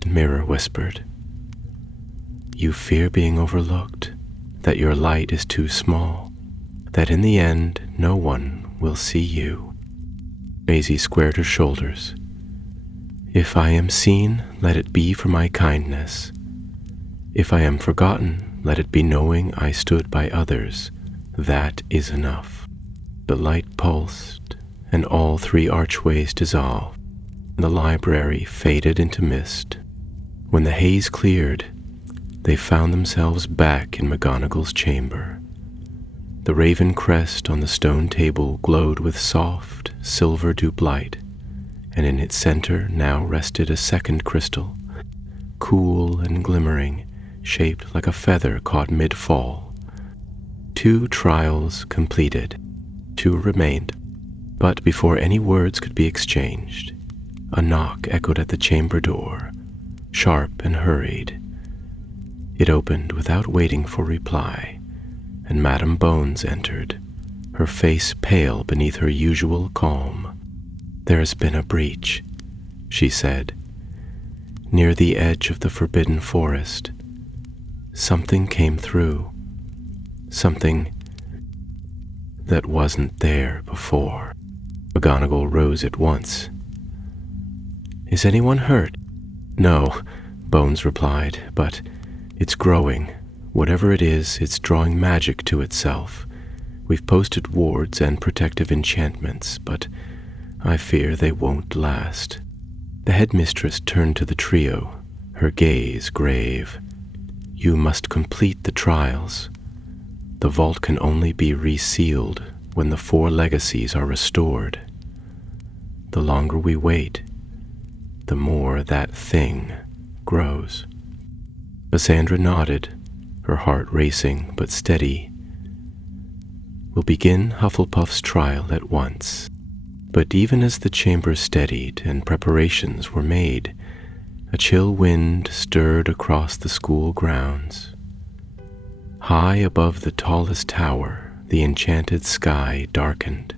The mirror whispered, You fear being overlooked, that your light is too small, that in the end no one will see you. Maisie squared her shoulders. If I am seen, let it be for my kindness. If I am forgotten, let it be knowing I stood by others. That is enough. The light pulsed, and all 3 archways dissolved. The library faded into mist. When the haze cleared, they found themselves back in McGonagall's chamber. The raven crest on the stone table glowed with soft, silver dupe light, and in its center now rested a second crystal, cool and glimmering, shaped like a feather caught mid-fall. 2 trials completed. 2 remained, but before any words could be exchanged, a knock echoed at the chamber door, sharp and hurried. It opened without waiting for reply, and Madame Bones entered, her face pale beneath her usual calm. There has been a breach, she said. Near the edge of the forbidden forest, something came through, something that wasn't there before. McGonagall rose at once. Is anyone hurt? No, Bones replied, but it's growing. Whatever it is, it's drawing magic to itself. We've posted wards and protective enchantments, but I fear they won't last. The headmistress turned to the trio, her gaze grave. You must complete the trials. The vault can only be resealed when the 4 legacies are restored. The longer we wait, the more that thing grows. Lysandra nodded, her heart racing but steady. We'll begin Hufflepuff's trial at once. But even as the chamber steadied and preparations were made, a chill wind stirred across the school grounds. High above the tallest tower, the enchanted sky darkened,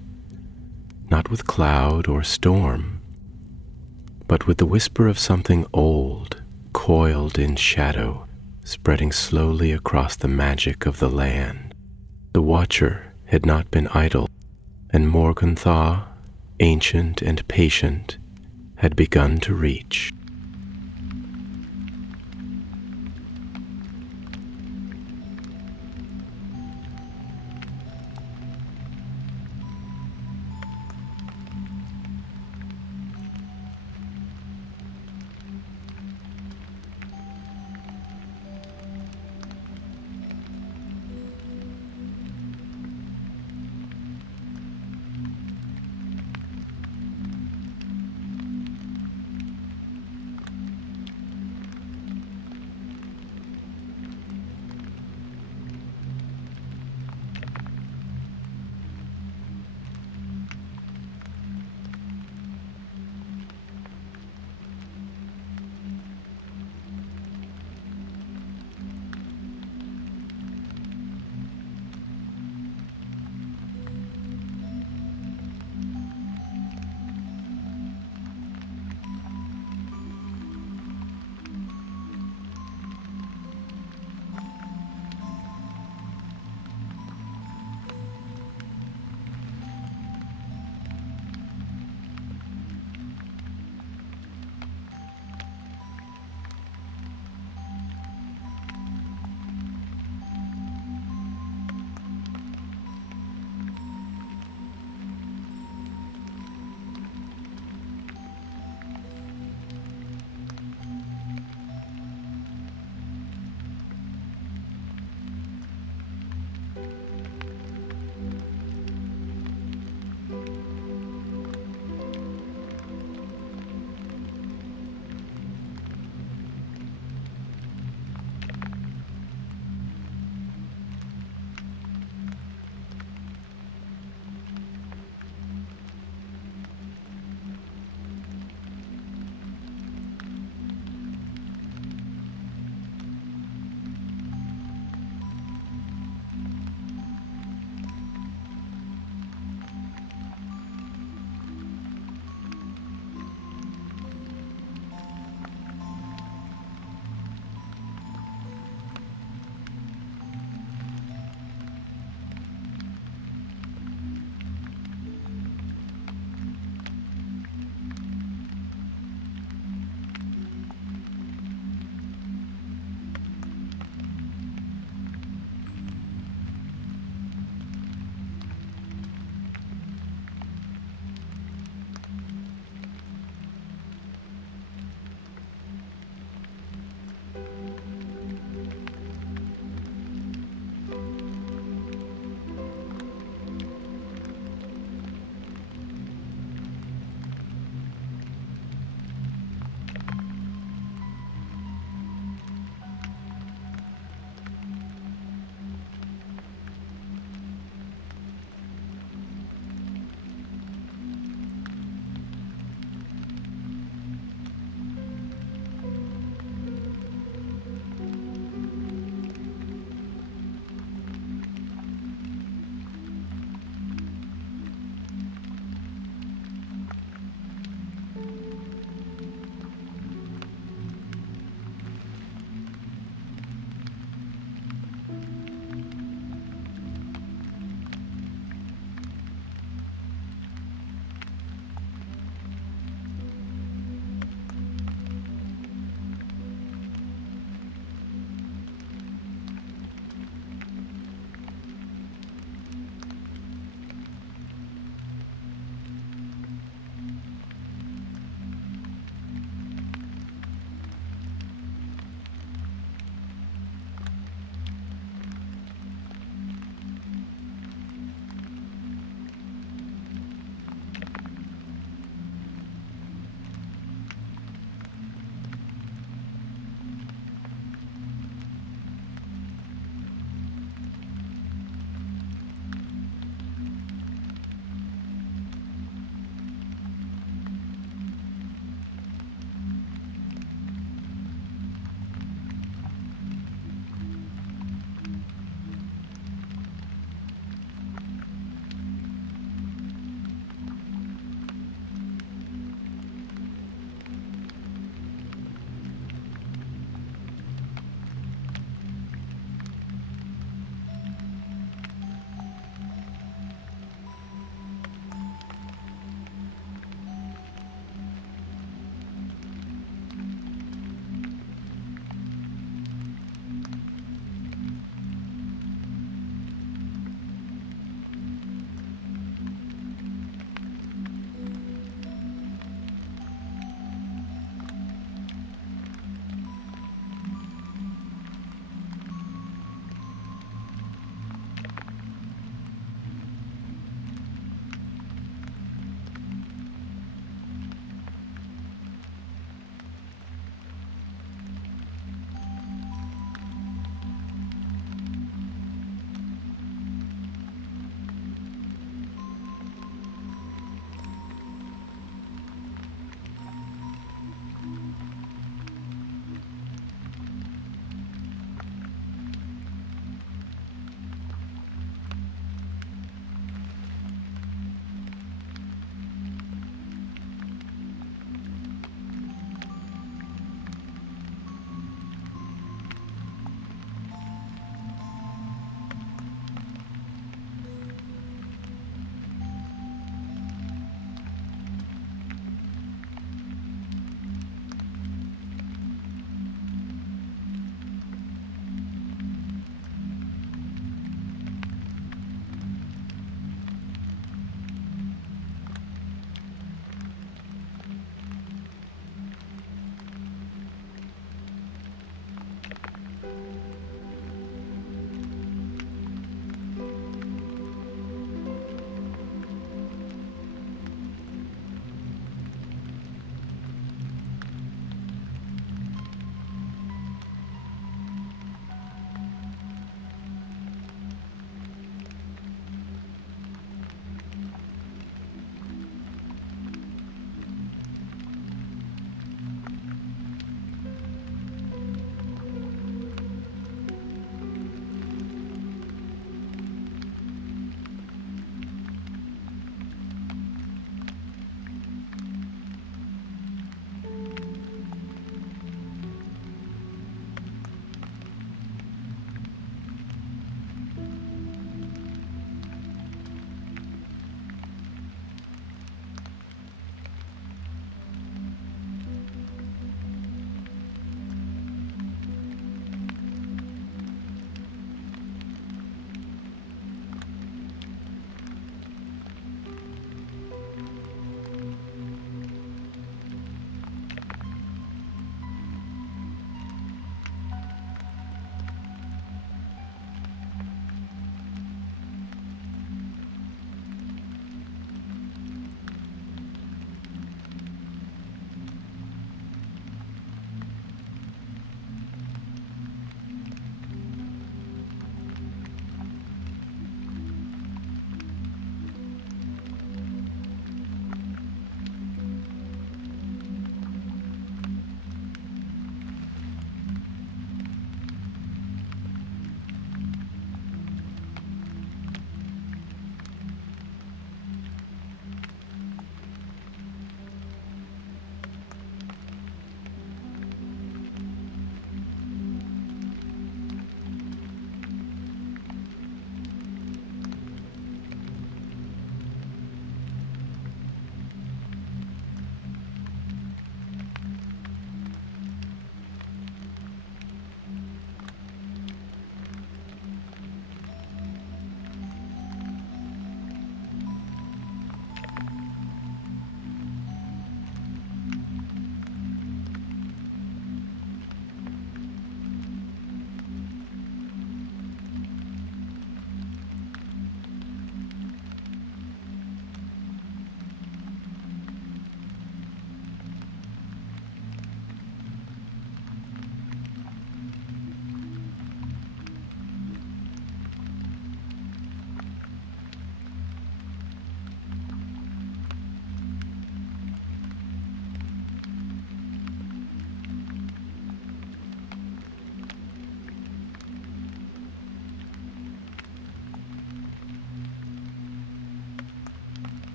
not with cloud or storm, but with the whisper of something old, coiled in shadow, spreading slowly across the magic of the land. The watcher had not been idle, and Morganthaw, ancient and patient, had begun to reach.